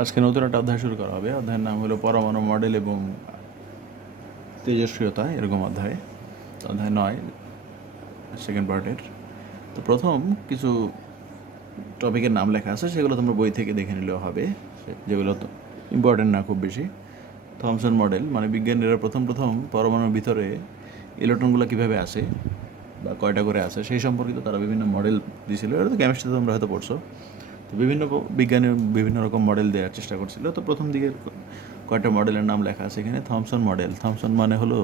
আজকে নতুন একটা অধ্যায় শুরু করা হবে। অধ্যায়ের নাম হলো পরমাণু মডেল এবং তেজস্ক্রিয়তা, এরকম অধ্যায়। অধ্যায় 9, সেকেন্ড পার্টের। তো প্রথম কিছু টপিকের নাম লেখা আছে, সেগুলো তোমরা বই থেকে দেখে নিলেও হবে, যেগুলো তো ইম্পর্টেন্ট না খুব বেশি। থমসন মডেল মানে বিজ্ঞানীরা প্রথম পরমাণুর ভিতরে ইলেকট্রনগুলো কীভাবে আসে বা কয়টা করে আসে সেই সম্পর্কিত তারা বিভিন্ন মডেল দিয়েছিল। এটা তো কেমিস্ট্রিতে তোমরা হয়তো পড়ছো। তো বিভিন্ন বিজ্ঞানী বিভিন্ন রকম মডেল দেওয়ার চেষ্টা করছিল। তো প্রথম দিকের কয়েকটা মডেলের নাম লেখা আছে এখানে। থমসন মডেল, থমসন মানে হলো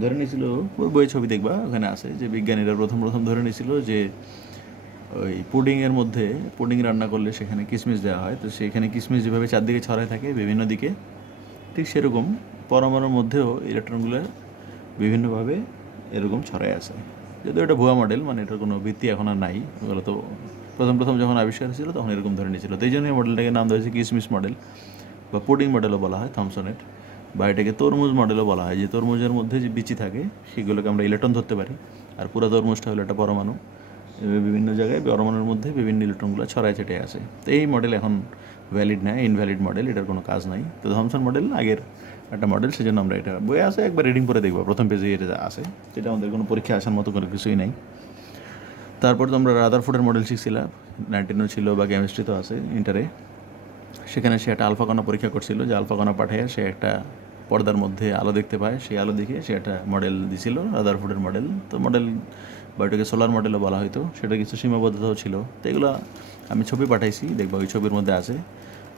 ধরে নিয়েছিল, বই ছবি দেখবা ওখানে আছে, যে বিজ্ঞানীরা প্রথম ধরে নিয়েছিল যে ওই পুডিংয়ের মধ্যে পুডিং রান্না করলে সেখানে কিশমিশ দেওয়া হয়। তো সেখানে কিশমিশ যেভাবে চারদিকে ছড়ায় থাকে বিভিন্ন দিকে, ঠিক সেরকম পরমাণুর মধ্যেও ইলেকট্রনগুলো বিভিন্নভাবে এরকম ছড়ায় আছে। যদিও এটা ভুয়া মডেল, মানে এটার কোনো ভিত্তি এখন আর নাই। ওগুলো তো প্রথম যখন আবিষ্কার হয়েছিল তখন এরকম ধরে নিয়েছিল। তো এই জন্য এই মডেলটাকে নাম দেওয়া হয়েছে কিশমিশ মডেল বা পুডিং মডেলও বলা হয় থমসনের, বা এটাকে তরমুজ মডেলও বলা হয়। যে তরমুজের মধ্যে যে বিচি থাকে সেগুলোকে আমরা ইলেকট্রন ধরতে পারি, আর পুরো তরমুজটা হলো একটা পরমাণু। বিভিন্ন জায়গায় পরমাণুর মধ্যে বিভিন্ন ইলেকট্রনগুলো ছড়ায় ছেটে আছে। তো এই মডেল এখন ভ্যালিড না, ইনভ্যালিড মডেল, এটার কোনো কাজ নাই। তো থমসন মডেল আগের একটা মডেল, সেজন্য আমরা এটা বইয়ে আছে, একবার রিডিং করে দেখবো, প্রথম পেজে এটা আছে, যেটা আমাদের কোনো পরীক্ষা আসার মতো কোনো কিছুই নাই। তারপর তো আমরা রাদারফোর্ডের মডেল শিখছিলাম, 19 ছিল, বা কেমিস্ট্রি তো আছে ইন্টারে। সেখানে সে একটা আলফা কণা পরীক্ষা করছিল, যে আলফা কণা পাঠিয়ে সে একটা পর্দার মধ্যে আলো দেখতে পায়, সেই আলো দেখে সে একটা মডেল দিছিল, রাদারফোর্ডের মডেল। তো মডেল বা এটাকে সোলার মডেলও বলা হয়তো, সেটা কিছু সীমাবদ্ধতাও ছিল। তো এগুলো আমি ছবি পাঠাইছি, দেখবো ওই ছবির মধ্যে আছে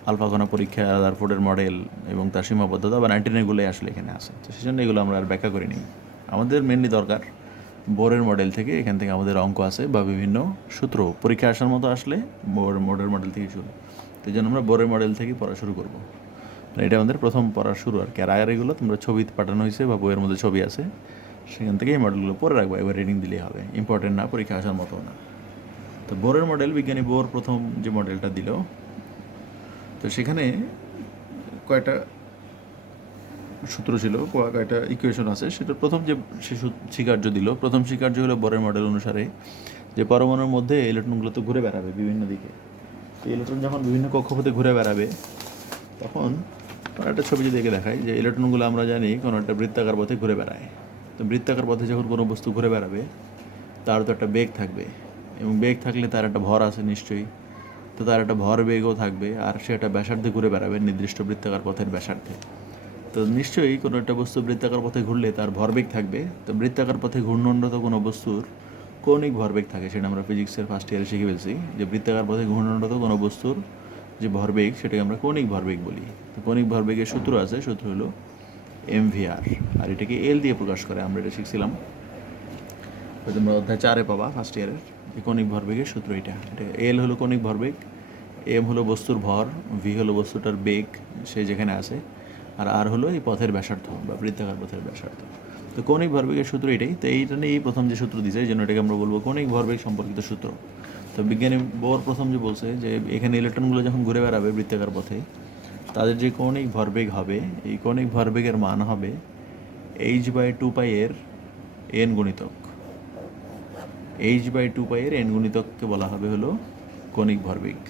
আলফা কণা পরীক্ষা, রাদারফোর্ডের মডেল এবং তার সীমাবদ্ধতা বা 19 আসলে এখানে আছে। তো সেই জন্য এগুলো আমরা আর ব্যাখ্যা করিনি। আমাদের মেনলি দরকার বোরের মডেল থেকে, এখান থেকে আমাদের অঙ্ক আছে বা বিভিন্ন সূত্র পরীক্ষা আসার মতো আসলে বোরের মডেল থেকে শুরু। তো এই জন্য আমরা বোরের মডেল থেকে পড়া শুরু করবো। এটা আমাদের প্রথম পড়ার শুরু আর কি। আর এগুলো তোমরা ছবি পাঠানো হয়েছে বা বইয়ের মধ্যে ছবি আছে, সেখান থেকে এই মডেলগুলো পড়ে রাখবো, এবার রিডিং দিলেই হবে, ইম্পর্টেন্ট না, পরীক্ষা আসার মতো না। তো বোরের মডেল, বিজ্ঞানী বোর প্রথম যে মডেলটা দিল, তো সেখানে কয়টা সূত্র ছিল, কয়টা ইকুয়েশন আছে। সেটা প্রথম যে স্বীকার্য দিল, প্রথম স্বীকার্য হলো বোরের মডেল অনুসারে যে পরমাণুর মধ্যে ইলেকট্রনগুলো তো ঘুরে বেড়াবে বিভিন্ন দিকে। তো ইলেকট্রন যখন বিভিন্ন কক্ষপথে ঘুরে বেড়াবে, তখন একটা ছবি যদি এঁকে দেখায় যে ইলেকট্রনগুলো আমরা জানি কোনো একটা বৃত্তাকার পথে ঘুরে বেড়ায়। তো বৃত্তাকার পথে যখন কোনো বস্তু ঘুরে বেড়াবে, তার তো একটা বেগ থাকবে, এবং বেগ থাকলে তার একটা ভর আছে নিশ্চয়ই। তো তার একটা ভর বেগও থাকবে, আর সে একটা ব্যাসার্ধে ঘুরে বেড়াবে, নির্দিষ্ট বৃত্তাকার পথের ব্যাসার্ধে। তো নিশ্চয়ই কোনো একটা বস্তু বৃত্তাকার পথে ঘুরলে তার ভরবেগ থাকবে। তো বৃত্তাকার পথে ঘূর্ণনরত কোনো বস্তুর কৌণিক ভরবেগ থাকে, সেটা আমরা ফিজিক্সের ফার্স্ট ইয়ারে শিখে ফেলছি, যে বৃত্তাকার পথে ঘূর্ণনরত কোনো বস্তুর যে ভরবেগ সেটাকে আমরা কৌণিক ভরবেগ বলি। তো কৌণিক ভরবেগের সূত্র আছে, সূত্র হলো mvr, আর এটাকে এল দিয়ে প্রকাশ করে। আমরা এটা শিখছিলাম, তোমরা অধ্যায় 4-এ পাবা ফার্স্ট ইয়ারের, যে কৌণিক ভরবেগের সূত্র এটা। এল হলো কৌণিক ভরবেগ, এম হলো বস্তুর ভর, ভি হলো বস্তুটার বেগ সে যেখানে আছে, আর আর হলো এই পথের ব্যাসার্ধ বা বৃত্তাকার পথের ব্যাসার্ধ। তো কৌণিক ভরবেগের সূত্র এটাই। তো এইটা নিয়ে প্রথম যে সূত্র দিয়েছে, এই জন্য এটাকে আমরা বলবো কৌণিক ভরবেগ সম্পর্কিত সূত্র। তো বিজ্ঞানী বোর প্রথম যে বলছে যে এখানে ইলেকট্রনগুলো যখন ঘুরে বেড়াবে বৃত্তাকার পথে, তাদের যে কৌণিক ভরবেগ হবে, এই কৌণিক ভরবেগের মান হবে h/2π এর n গুণিতক। h/2π এর n গুণিতককে বলা হবে হলো কৌণিক ভরবেগ।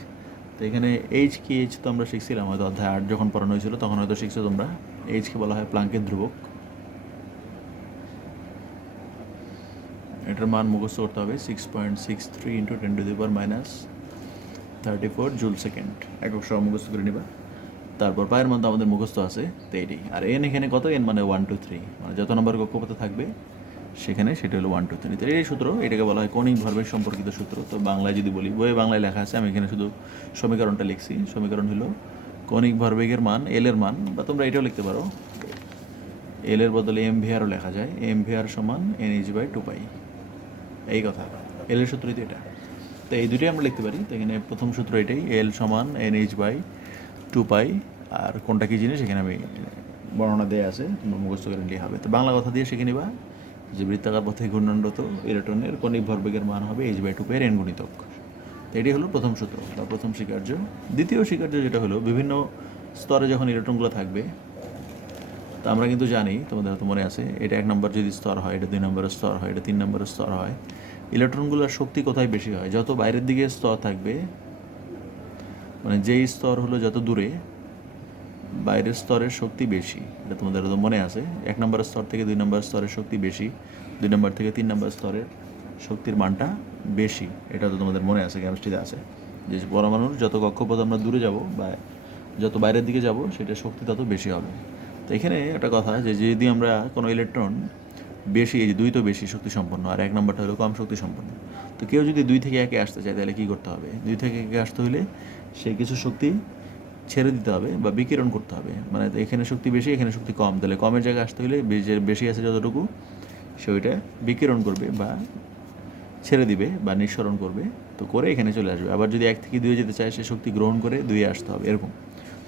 তো এখানে এইচ কি, এইচ তো আমরা শিখছিলাম হয়তো অধ্যায় 8 যখন পড়ানো হয়েছিল, তখন হয়তো শিখছো তোমরা। এইচকে বলা হয় প্লাঙ্কের ধ্রুবক। এটার মান মুখস্থ করতে হবে 6.63 × 10⁻34 জুল সেকেন্ড, একক সহ মুখস্থ করে নিবা। তারপর পায়ের মান তো আমাদের মুখস্থ আছে, তো এইটাই। আর এন এখানে কত, এন মানে 1 2 3, মানে যত নম্বর কক্ষপথে থাকবে সেখানে সেটা হলো 1 2 3। তো এই সূত্র, এটাকে বলা হয় কৌণিক ভরবেগ সম্পর্কিত সূত্র। তো বাংলায় যদি বলি, বইয়ে বাংলায় লেখা আছে, আমি এখানে শুধু সমীকরণটা লিখছি। সমীকরণ হলো কৌণিক ভরবেগের মান, এল এর মান, বা তোমরা এটাও লিখতে পারো, এল এর বদলে mvr লেখা যায়, mvr সমান nh/2π। এই কথা, এল এর সূত্র এটা। তো এই দুটোই আমরা লিখতে পারি। তো এখানে প্রথম সূত্র এটাই, এল সমান nh/2π, আর কোনটা কী জিনিস এখানে আমি বর্ণনা দেওয়া আছে, তোমরা মুখস্থ করে নিলে হবে। তো বাংলা কথা দিয়ে শিখে নিবা যে বৃত্তাকার পথে ঘূর্ণনরত ইলেকট্রনের কৌণিক ভরবেগের মান হবে h/2π এর n গুণিতক। তো এটি হলো প্রথম সূত্র বা প্রথম স্বীকার্য। দ্বিতীয় স্বীকার্য যেটা হলো, বিভিন্ন স্তরে যখন ইলেকট্রনগুলো থাকবে, তা আমরা কিন্তু জানি, তোমাদের হয়তো মনে আছে, এটা 1 নম্বর যদি স্তর হয়, এটা 2 নম্বরের স্তর হয়, এটা 3 নম্বরের স্তর হয়। ইলেকট্রনগুলোর শক্তি কোথায় বেশি হয়? যত বাইরের দিকে স্তর থাকবে মানে যেই স্তর হলো যত দূরে বাইরের স্তরের শক্তি বেশি, এটা তোমাদের তো মনে আছে। 1 নম্বর স্তর থেকে 2 নম্বর স্তরের শক্তি বেশি, 2 নম্বর থেকে 3 নম্বর স্তরের শক্তির মানটা বেশি, এটা তো তোমাদের মনে আছে, কেমিস্ট্রিতে আছে যে পরমাণুর যত কক্ষপথ আমরা দূরে যাব বা যত বাইরের দিকে যাব সেটা শক্তি তত বেশি হবে। তো এখানে একটা কথা যে যদি আমরা কোনো ইলেকট্রন বেশি, এই যে 2 তো বেশি শক্তি সম্পন্ন আর 1 নম্বরটা হলো কম শক্তি সম্পন্ন, তো কেউ যদি 2 থেকে 1-এ আসতে চায় তাহলে কী করতে হবে? 2 থেকে 1-এ আসতে হলে সে কিছু শক্তি ছেড়ে দিতে হবে বা বিকিরণ করতে হবে। মানে এখানে শক্তি বেশি, এখানে শক্তি কম, তাহলে কমের জায়গায় আসতে হলে বেশি আছে যতটুকু সে ওইটা বিকিরণ করবে বা ছেড়ে দিবে বা নিঃসরণ করবে, তো করে এখানে চলে আসবে। আবার যদি 1 থেকে 2 যেতে চায় সে শক্তি গ্রহণ করে 2-এ আসতে হবে, এরকম।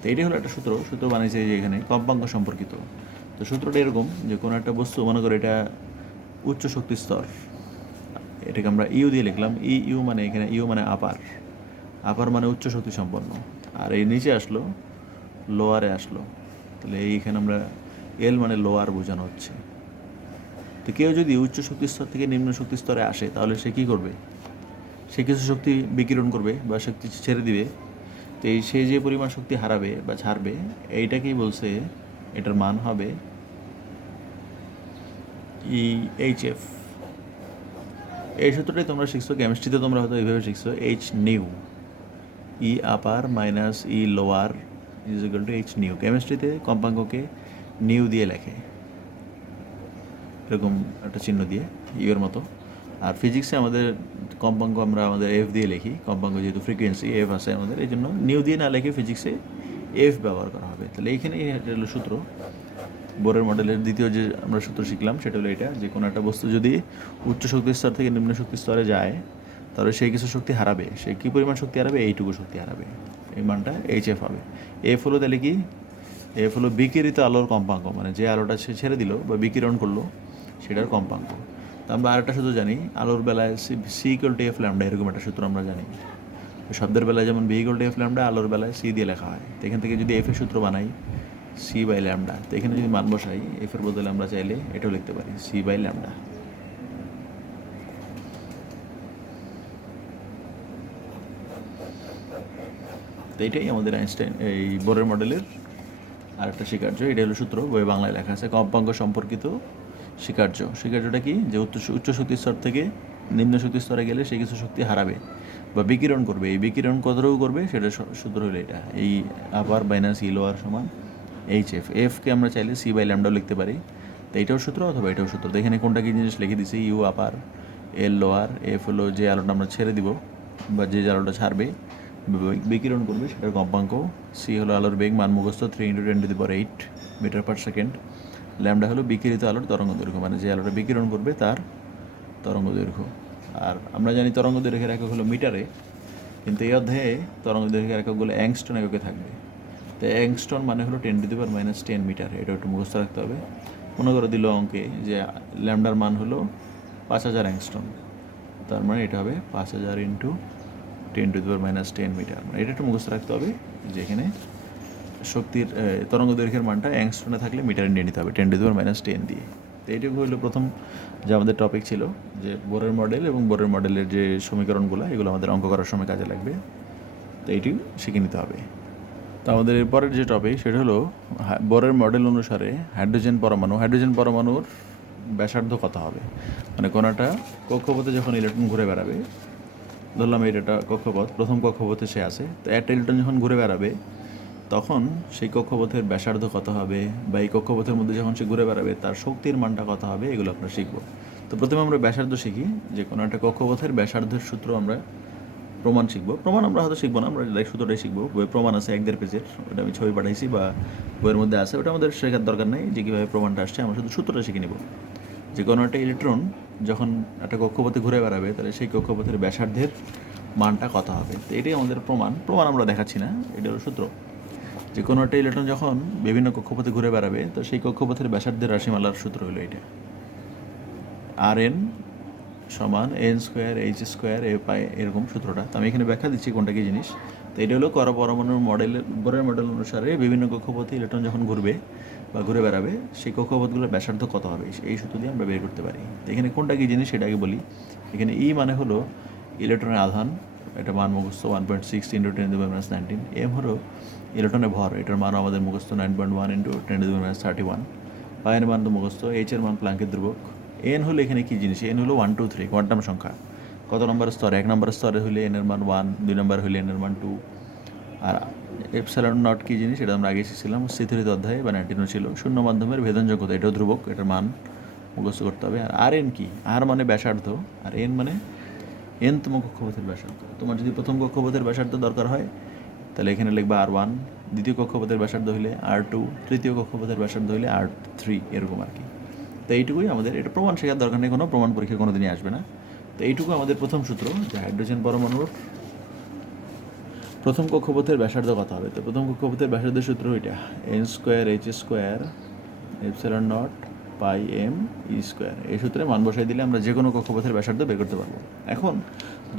তো এটাই হলো একটা সূত্র বানিয়েছে যে এখানে কম্পাঙ্ক সম্পর্কিত। তো সূত্রটা এরকম যে কোনো একটা বস্তু, মনে করো এটা উচ্চ শক্তি স্তর, এটাকে আমরা ইউ দিয়ে লিখলাম। ইউ মানে এখানে ইউ মানে আপার মানে উচ্চ শক্তি সম্পন্ন, আর এই নিচে আসলো লোয়ারে আসলো, তাহলে এইখানে আমরা এল মানে লোয়ার বোঝানো হচ্ছে। তো কেউ যদি উচ্চ শক্তি স্তর থেকে নিম্ন শক্তি স্তরে আসে তাহলে সে কী করবে? সে কিছু শক্তি বিকিরণ করবে বা শক্তি ছেড়ে দিবে। তো সে যে পরিমাণ শক্তি হারাবে বা ছাড়বে এইটাকেই বলছে, এটার মান হবে এইচএফ। এই সূত্রটাই তোমরা শিখছো কেমিস্ট্রিতে, তোমরা হয়তো এইভাবে শিখছো, H nu, E upper minus E lower is equal to H nu. কেমিস্ট্রিতে কম্পাঙ্ককে নিউ দিয়ে লেখে, এরকম একটা চিহ্ন দিয়ে ইউ এর মতো। আর ফিজিক্সে আমাদের কম্পাঙ্ক আমরা আমাদের এফ দিয়ে লিখি, কম্পাঙ্ক যেহেতু ফ্রিকোয়েন্সি এফ আছে আমাদের, এই জন্য নিউ দিয়ে না লিখে ফিজিক্সে এফ ব্যবহার করা হবে। তাহলে এইখানেই হলো সূত্র। বোরের মডেলের দ্বিতীয় যে আমরা সূত্র শিখলাম সেটা হলো এটা, যে কোনো একটা বস্তু যদি উচ্চ শক্তি স্তর থেকে নিম্ন শক্তি স্তরে যায় তাহলে সেই কিছু শক্তি হারাবে। সে কী পরিমাণ শক্তি হারাবে? এইটুকু শক্তি হারাবে, এই মানটা এইচএফ হবে। এফ হলো তাহলে কি? এফ হলো বিকিরিত আলোর কম্পাঙ্ক, মানে যে আলোটা সে ছেড়ে দিল বা বিকিরণ করলো সেটার কম্পাঙ্ক। তো আমরা আরেকটা সূত্র জানি, আলোর বেলায় C equal to F lambda, এরকম একটা সূত্র আমরা জানি। শব্দের বেলায় যেমন V equal to F lambda, আলোর বেলায় সি দিয়ে লেখা হয়। তো এখান থেকে যদি এফ এর সূত্র বানাই সি বাই ল্যামডা, তো এখানে যদি মান বসাই এফের বদলে আমরা চাইলে এটাও লিখতে পারি সি বাই ল্যামডা। তো এইটাই আমাদের আইনস্টাইন এই বোরের মডেলের আরেকটা স্বীকার্য। এটা হলো সূত্র, বইয়ে বাংলায় লেখা আছে, কম্পাঙ্ক সম্পর্কিত স্বীকার্যটা কি? যে উচ্চ শক্তি স্তর থেকে নিম্ন শক্তি স্তরে গেলে সে কিছু শক্তি হারাবে বা বিকিরণ করবে। এই বিকিরণ কতটুকু করবে সেটা সূত্র হলো এটা, এই আপার মাইনাস ই লোয়ার সমান এইচ এফ। এফকে আমরা চাইলে সি বাই ল্যামডাও লিখতে পারি। তো এইটাও সূত্র অথবা এটাও সূত্র। তো এখানে কোনটা কী জিনিস লিখে দিছি, U upper, L lower, F হলো যে আলোটা আমরা ছেড়ে দিব বা যে আলোটা ছাড়বে বিকিরণ করবে সেটার কম্পাঙ্ক, সি হলো আলোর বেগ, মান মুখস্থ 3 × 10⁸ মিটার পার সেকেন্ড, ল্যামডা হলো বিকিরিত আলোর তরঙ্গ দৈর্ঘ্য, মানে যে আলোটা বিকিরণ করবে তার তরঙ্গ দৈর্ঘ্য। আর আমরা জানি তরঙ্গ দৈর্ঘ্যের একক হলো মিটারে, কিন্তু এই অধ্যায়ে তরঙ্গ দৈর্ঘ্যের এককগুলো অ্যাংস্টন এককে থাকবে। তো অ্যাংস্টন মানে হলো 10⁻⁻10 মিটার, এটা একটু মুখস্থ রাখতে হবে। মনে করে দিল অঙ্কে যে ল্যামডার মান হলো 5000 অ্যাংস্টন, তার মানে এটা হবে 5000 × 10⁻⁻10 মিটার। মানে এটা একটু মুখস্থ রাখতে হবে যে এখানে শক্তির তরঙ্গ দৈর্ঘ্যের মানটা অ্যাংস্টনে থাকলে মিটারে নিয়ে নিতে হবে 10⁻10 দিয়ে। তো এইটুকু হলো প্রথম যে আমাদের টপিক ছিল, যে বোরের মডেল এবং বোরের মডেলের যে সমীকরণগুলো এগুলো আমাদের অঙ্ক করার সময় কাজে লাগবে। তো এইটি শিখে নিতে হবে। তো আমাদের এরপরের যে টপিক সেটা হলো বোরের মডেল অনুসারে হাইড্রোজেন পরমাণুর ব্যাসার্ধ কত হবে। মানে কোনো একটা কক্ষপথে যখন ইলেকট্রন ঘুরে বেড়াবে, ধরলাম এটা কক্ষপথ, প্রথম কক্ষপথে সে আছে, তো একটা ইলেকট্রন যখন ঘুরে বেড়াবে তখন সেই কক্ষপথের ব্যাসার্ধ কত হবে, বা এই কক্ষপথের মধ্যে যখন সে ঘুরে বেড়াবে তার শক্তির মানটা কত হবে, এগুলো আমরা শিখবো। তো প্রথমে আমরা ব্যাসার্ধ শিখি, যে কোনো একটা কক্ষপথের ব্যাসার্ধের সূত্র আমরা প্রমাণ শিখবো। প্রমাণ আমরা হয়তো শিখবো না, আমরা সূত্রটাই শিখবো। বইয়ের প্রমাণ আছে 1-1.5 পেজের, ওটা আমি ছবি পাঠাইছি বা বইয়ের মধ্যে আছে, ওটা আমাদের শেখার দরকার নেই যে কীভাবে প্রমাণটা আসছে, আমরা শুধু সূত্রটা শিখে নিব। যে কোনো একটা ইলেকট্রন যখন একটা কক্ষপথে ঘুরে বেড়াবে তাহলে সেই কক্ষপথের ব্যাসার্ধের মানটা কত হবে। তো এটাই আমাদের প্রমাণ আমরা দেখাচ্ছি না, এটা হলো সূত্র। যে কোনো একটা ইলেকট্রন যখন বিভিন্ন কক্ষপথে ঘুরে বেড়াবে তো সেই কক্ষপথের ব্যাসার্ধের রাশিমালার সূত্র হলো এটা, Rn সমান n² h² a পাই, এরকম সূত্রটা। তো আমি এখানে ব্যাখ্যা দিচ্ছি কোনটা কী জিনিস। তো এটা হলো পরমাণুর বোরের মডেল অনুসারে বিভিন্ন কক্ষপথে ইলেকট্রন যখন ঘুরবে বা ঘুরে বেড়াবে সেই কক্ষপথগুলোর ব্যাসার্ধ কত হবে, এই সূত্র দিয়ে আমরা বের করতে পারি। তো এখানে কোনটা কী জিনিস সেটা আগে বলি। এখানে ই মানে হলো ইলেকট্রনের আধান, এটা মান মুখস্থ 1.6 ইন্টু 10⁻19। এম হলো ইলেকট্রনের ভর, এটার মানও আমাদের মুখস্থ 9.1 ইন্টু 10⁻31। পায়ের মান তো মুখস্থ। এইচ এর মান প্লাঙ্কের ধ্রুবক। এন হলো এখানে কী জিনিস, এন হলো 1 2 3 কোয়ান্টাম সংখ্যা। কত নম্বর স্তর, 1 নম্বর স্তরে হলে এন এর মান 1, 2 নম্বর হলে এন এর মান 2। আর এপসাইলন নট কী জিনিস, এটা আমরা আগে শিখছিলাম তৃতীয় অধ্যায়ে বা 19 ছিল। শূন্য মাধ্যমের ভেদনযোগ্যতা, এটাও ধ্রুবক, এটার মান মুখস্থ করতে হবে। আর এন কি, আর মানে ব্যাসার্ধ, আর এন মানে এনতম কক্ষপথের ব্যাসার্ধ। তোমার যদি প্রথম কক্ষপথের ব্যাসার্ধ দরকার হয় তাহলে এখানে লিখবা R1, দ্বিতীয় কক্ষপথের ব্যাসার্ধ হলে R2, তৃতীয় কক্ষপথের ব্যাসার্ধ হলে R3, এরকম আর কি। তো এইটুকুই আমাদের, এটা প্রমাণ শেখার দরকার নেই, কোনো প্রমাণ পরীক্ষা কোনো দিনই আসবে না। তো এইটুকু আমাদের প্রথম সূত্র, যে হাইড্রোজেন পরমাণুর প্রথম কক্ষপথের ব্যাসার্ধ কত হবে। তো প্রথম কক্ষপথের ব্যাসার্ধের সূত্র এটা n²h² epsilon nought pi M E square. এই সূত্রে মান বসাই দিলে আমরা যে কোনো কক্ষপথের ব্যাসার্ধ বের করতে পারবো। এখন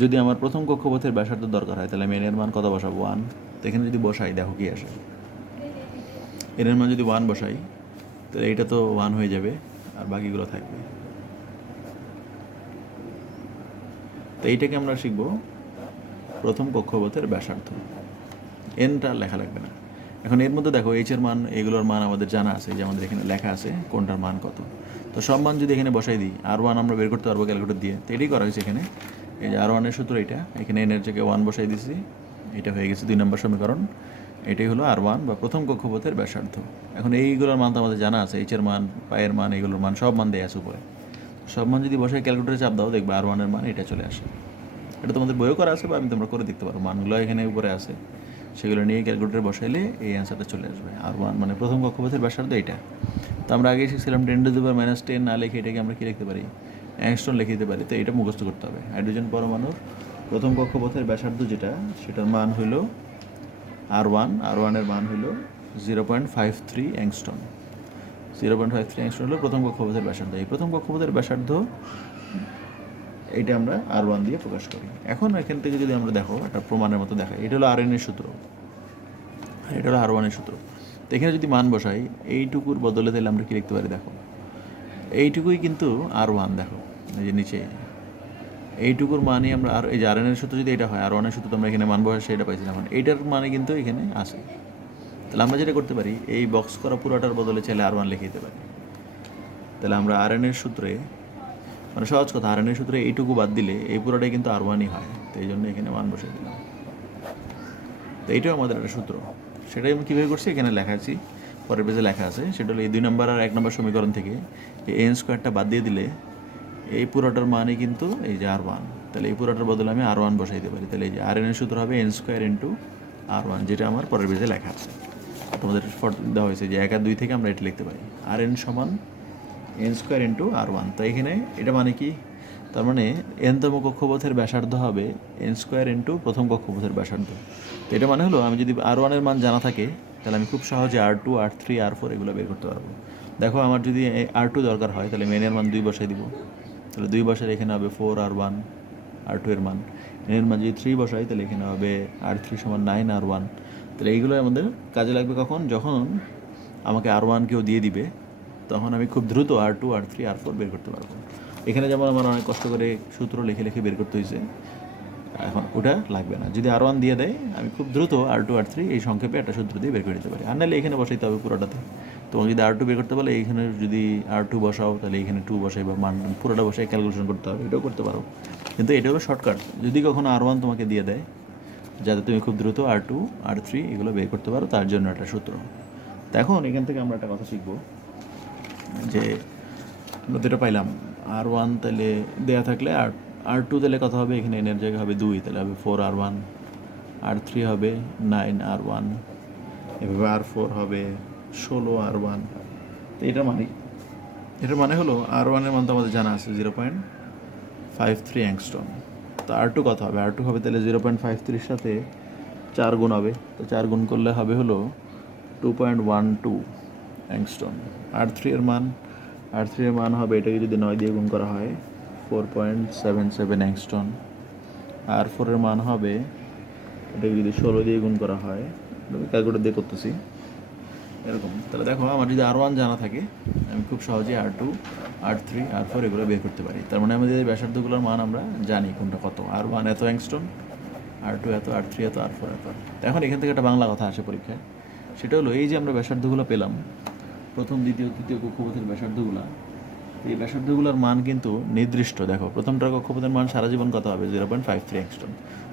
যদি আমার প্রথম কক্ষপথের ব্যাসার্ধ দরকার হয় তাহলে আমি এন এর মান কত বসাবো, 1। তো এখানে যদি বসাই দেখো কি আসে, এন এর মান যদি 1 বসাই তাহলে এইটা তো 1 হয়ে যাবে আর বাকিগুলো থাকবে। তো এইটাকে আমরা শিখবো প্রথম কক্ষপথের ব্যাসার্ধ। এনটা লেখা লাগবে না। এখন এর মধ্যে দেখো এইচ এর মান, এগুলোর মান আমাদের জানা আছে, যে আমাদের এখানে লেখা আছে কোনটার মান কত। তো সব মান যদি এখানে বসাই দিই, R1 আমরা বের করতে পারবো ক্যালকুলেটর দিয়ে। তো এটাই করা হয়েছে এখানে। এই যে R1 এর সূত্র এটা, এখানে এনের জায়গায় 1 বসাই দিছি, এটা হয়ে গেছে 2 নম্বর সমীকরণ। এটাই হলো R1 বা প্রথম কক্ষপথের ব্যাসার্ধ। এখন এইগুলোর মান তো আমাদের জানা আছে, এইচ এর মান, পায়ের মান, এগুলোর মান সব মান দেয়া আছে উপরে। সব মান যদি বসাই ক্যালকুলেটরে চাপ দাও, দেখবে R1 এর মান এটা চলে আসে। এটা তোমাদের বইও করা আছে বা আমি তোমরা করে দেখতে পারো, মানগুলো এখানে উপরে আছে, সেগুলো নিয়ে ক্যালকুলেটরে বসাইলে এই অ্যান্সারটা চলে আসবে। R1 মানে প্রথম কক্ষপথের ব্যাসার্ধ এটা। তো আমরা আগে শিখছিলাম 10⁻⁻10 না লিখে এটাকে আমরা কী লিখতে পারি, অ্যাংস্ট্রম লিখে দিতে পারি। তো এটা মুখস্থ করতে হবে। হাইড্রোজেন পরমাণুর প্রথম কক্ষপথের ব্যাসার্ধ যেটা, সেটার মান হইল R1, R1 এর মান হইল 0.53 অ্যাংস্ট্রম। 0.53 অ্যাংস্ট্রম হলো প্রথম কক্ষপথের ব্যাসার্ধ। এই প্রথম কক্ষপথের ব্যাসার্ধ এইটা আমরা R1 দিয়ে প্রকাশ করি। এখন এখান থেকে যদি আমরা দেখো একটা প্রমাণের মতো দেখাই, এটা হলো RN এর সূত্র, এটা হলো R1 এর সূত্র। তো এখানে যদি মান বসাই, এইটুকুর বদলে তাহলে আমরা কী লিখতে পারি দেখো, এইটুকুই কিন্তু R1, দেখো এই যে নিচে এইটুকুর মানে আমরা, আর এই যে RN এর সূত্র যদি এটা হয়, R1 এর সূত্র তো আমরা এখানে মান বসাই সেটা পাইছিলাম, এখন এইটার মানে কিন্তু এখানে আসে। তাহলে আমরা যেটা করতে পারি, এই বক্স করা পুরোটার বদলে চাইলে R1 লিখে দিতে পারি। তাহলে আমরা RN এর সূত্রে, মানে সহজ কথা, RN এর সূত্রে এইটুকু বাদ দিলে এই পুরোটাই কিন্তু R1ই হয়। তো এই জন্য এখানে 1 বসিয়ে দিলাম। তো এইটাও আমাদের একটা সূত্র, সেটাই আমি কীভাবে করছি এখানে লেখা আছি, পরের পেজে লেখা আছে। সেটা হলো এই 2 নম্বর আর 1 নম্বর সমীকরণ থেকে এই n² বাদ দিয়ে দিলে এই পুরোটার মানে কিন্তু এই যে R1। তাহলে এই পুরোটার বদলে আমি R1 বসাই দিতে পারি। তাহলে এই যে RN এর সূত্র হবে n² ইন্টু R1, যেটা আমার পরের পেজে লেখা আছে। তোমাদের দেওয়া হয়েছে যে 1 আর 2 থেকে আমরা এটা লিখতে পারি, RN সমান n² ইন্টু R1। তো এখানে এটা মানে কি, তার মানে এনতম কক্ষপথের ব্যাসার্ধ হবে n² ইন্টু প্রথম কক্ষপথের ব্যাসার্ধ। তো এটা মানে হলো, আমি যদি R1 এর মান জানা থাকে তাহলে আমি খুব সহজে R2, R3, R4 এগুলো বের করতে পারবো। দেখো আমার যদি R2 দরকার হয় তাহলে এর মান 2 বসাই দিব। তাহলে 2 বসালে এখানে হবে 4R1, R2 এর মান। এর মান যদি 3 বসাই তাহলে এখানে হবে R3 সমান 9R1। তাহলে এইগুলো আমাদের কাজে লাগবে কখন, যখন আমাকে R1 কেউ দিয়ে দিবে, তখন আমি খুব দ্রুত R2, R3, R4 বের করতে পারবো। এখানে যেমন আমার অনেক কষ্ট করে সূত্র লিখে লিখে বের করতে হয়েছে, এখন ওটা লাগবে না। যদি R1 দিয়ে দেয়, আমি খুব দ্রুত R2, R3 এই সংক্ষেপে একটা সূত্র দিয়ে বের করে দিতে পারি। আর নাহলে এখানে বসাইতে হবে পুরোটাতে। তোমাকে যদি R2 বের করতে বলে, এইখানে যদি R2 বসাও তাহলে এখানে 2 বসাই বা মান পুরোটা বসাই ক্যালকুলেশন করতে হবে, এটাও করতে পারো। কিন্তু এটা হলো শর্টকাট। যদি কখনো R1 তোমাকে দিয়ে দেয়, যাতে তুমি খুব দ্রুত R2, R3 এগুলো বের করতে পারো, তার জন্য একটা সূত্র। তো এখন এখান থেকে আমরা একটা কথা শিখবো, যে আমরা যেটা পাইলাম R1 তাহলে দেয়া থাকলে R2 তাহলে কত হবে, এখানে এনের জায়গা হবে 2, তাহলে হবে 4R1, R3 হবে 9R1, এভাবে R4 হবে 16R1। তো এটার মানে হলো R1 এর মান তো আমাদের জানা আছে 0.53 অ্যাংস্ট্রম। তো R2 কত হবে, R2 হবে তাহলে 0.53 সাথে 4 গুণ হবে। তো 4 গুণ করলে হবে হলো 2.12 অ্যাংস্ট্রম। R3 এর মান হবে, এটাকে যদি 9 দিয়ে গুণ করা হয় 4.77 অ্যাংস্ট্রম। R4 এর মান হবে, এটাকে যদি 16 দিয়ে গুণ করা হয়, ক্যালকুলেটর দিয়ে করতেছি এরকম। তাহলে দেখো আমার যদি R1 জানা থাকে, আমি খুব সহজেই R2, R3, R4 এগুলো বের করতে পারি। তার মানে আমাদের এই ব্যাসার্ধগুলোর মান আমরা জানি কোনটা কত। R1 এত অ্যাংস্ট্রম, R2 এত, R3 এত, R4 এত। তো এখন এখান থেকে একটা বাংলা কথা আসে পরীক্ষায়, সেটা হলো এই যে আমরা ব্যাসার্ধগুলো পেলাম, প্রথম দ্বিতীয় তৃতীয় কক্ষপথের ব্যাসার্ধগুলো, এই ব্যাসার্ধগুলোর মান কিন্তু নির্দিষ্ট। দেখো প্রথমটার কক্ষপথের মান সারা জীবন কত হবে? 0.53 অ্যাংস্ট্রম।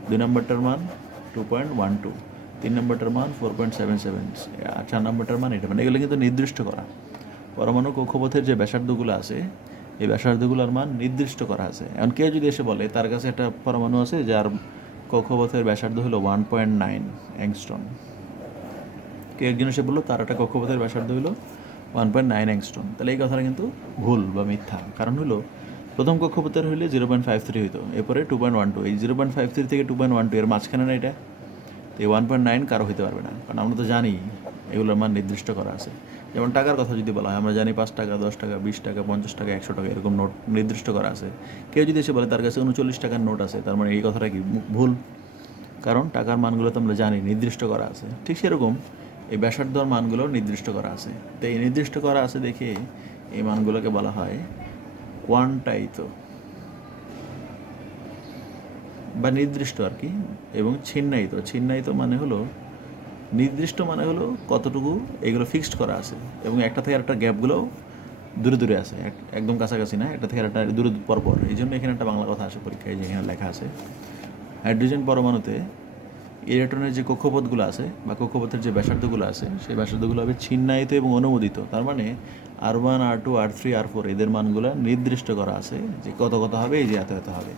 2 নম্বরটার মান 2.12, 3 নম্বরটার মান 4.77, আর 4 নম্বরটার মান এটা, মানে এগুলো কিন্তু নির্দিষ্ট করা। পরমাণু কক্ষপথের যে ব্যাসার্ধগুলো আছে, এই ব্যাসার্ধগুলোর মান নির্দিষ্ট করা আছে। এখন কেউ যদি এসে বলে তার কাছে একটা পরমাণু আছে যার কক্ষপথের ব্যাসার্ধ হলো 1.9 অ্যাংস্ট্রম, কেউ একজন এসে বললো তার একটা কক্ষপথের ব্যাসার্ধ হলো 1.9 অ্যাংস্ট্রম, তাহলে এই কথাটা কিন্তু ভুল বা মিথ্যা। কারণ হলো প্রথম কক্ষপথের হলে 0.53 হইতো, এরপরে 2.12, এই 0.53 থেকে 2.12 এর মাঝখানে না এটা, তো এই 1.9 কারো হইতে পারবে না, কারণ আমরা তো জানি এগুলোর মান নির্দিষ্ট করা আছে। যেমন টাকার কথা যদি বলা হয়, আমরা জানি 5 টাকা, 10 টাকা, 20 টাকা, 50 টাকা, 100 টাকা এরকম নোট নির্দিষ্ট করা আছে। কেউ যদি এসে বলে তার কাছে 39 টাকার নোট আছে, তার মানে এই কথাটা কি ভুল, কারণ টাকার মানগুলো তো আমরা জানি নির্দিষ্ট করা আছে। ঠিক সেরকম এই ব্যাসার্ধর মানগুলো নির্দিষ্ট করা আছে। তো এই নির্দিষ্ট করা আছে দেখে এই মানগুলোকে বলা হয় কোয়ান্টায়িত বা নির্দিষ্ট আর কি, এবং ছিন্নায়িত। ছিন্নায়িত মানে হলো নির্দিষ্ট, মানে হলো কতটুকু এগুলো ফিক্সড করা আছে, এবং একটা থেকে একটা গ্যাপগুলো দূরে দূরে আছে, একদম কাছাকাছি না, একটা থেকে একটা দূরে পরপর। এই জন্য এখানে একটা বাংলা কথা আসে পরীক্ষায়, যে এখানে লেখা আছে হাইড্রোজেন পরমাণুতে ইলেকট্রনের যে কক্ষপথগুলো আছে বা কক্ষপথের যে ব্যাসার্ধগুলো আছে, সেই ব্যাসার্ধগুলো হবে ছিন্নায়িত এবং অনুমোদিত। তার মানে R1, R2, R3, R4 এদের মানগুলো নির্দিষ্ট করা আছে যে কত কত হবে, এই যে এত এত হবে।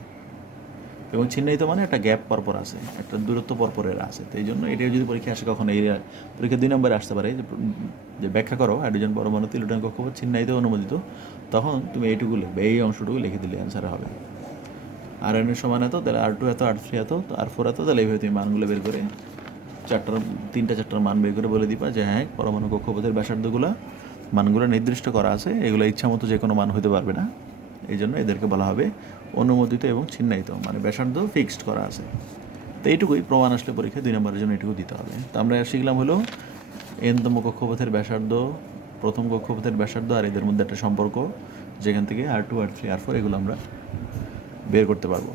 এবং ছিন্নায়িত মানে একটা গ্যাপ পরপর আছে, একটা দূরত্ব পরপরের আছে। তো এই জন্য এটা যদি পরীক্ষা আসে, কখন এই পরীক্ষা 2 নম্বরে আসতে পারে, যে ব্যাখ্যা করো হাইড্রোজেন পরমাণুতে ইলেকট্রন কক্ষপথ ছিন্নায়িত অনুমোদিত, তখন তুমি এইটুকু লিখবে, এই অংশটুকু লিখে দিলে অ্যান্সার হবে। R1 এর সমান এত, তাহলে R2 এত, R3 এত, R4 এত, তাহলে এইভাবে তুমি মানগুলো বের করে তিনটা চারটার মান বের করে বলে দিবা যে হ্যাঁ পরমাণু কক্ষপথের ব্যাসার্ধগুলো মানগুলো নির্দিষ্ট করা আছে, এগুলো ইচ্ছা মতো যে কোনো মান হতে পারবে না। এই জন্য এদেরকে বলা হবে অনুমোদিত এবং ছিন্নায়িত, মানে ব্যাসার্ধ ফিক্সড করা আছে। তো এইটুকুই প্রমাণ আসলে পরীক্ষায় 2 নম্বরের জন্য এটুকু দিতে হবে। তো আমরা শিখলাম হলো এনতম কক্ষপথের ব্যাসার্ধ, প্রথম কক্ষপথের ব্যাসার্ধ, আর এদের মধ্যে একটা সম্পর্ক, যেখান থেকে R2, R3, R4 এগুলো আমরা বের করতে পারবো।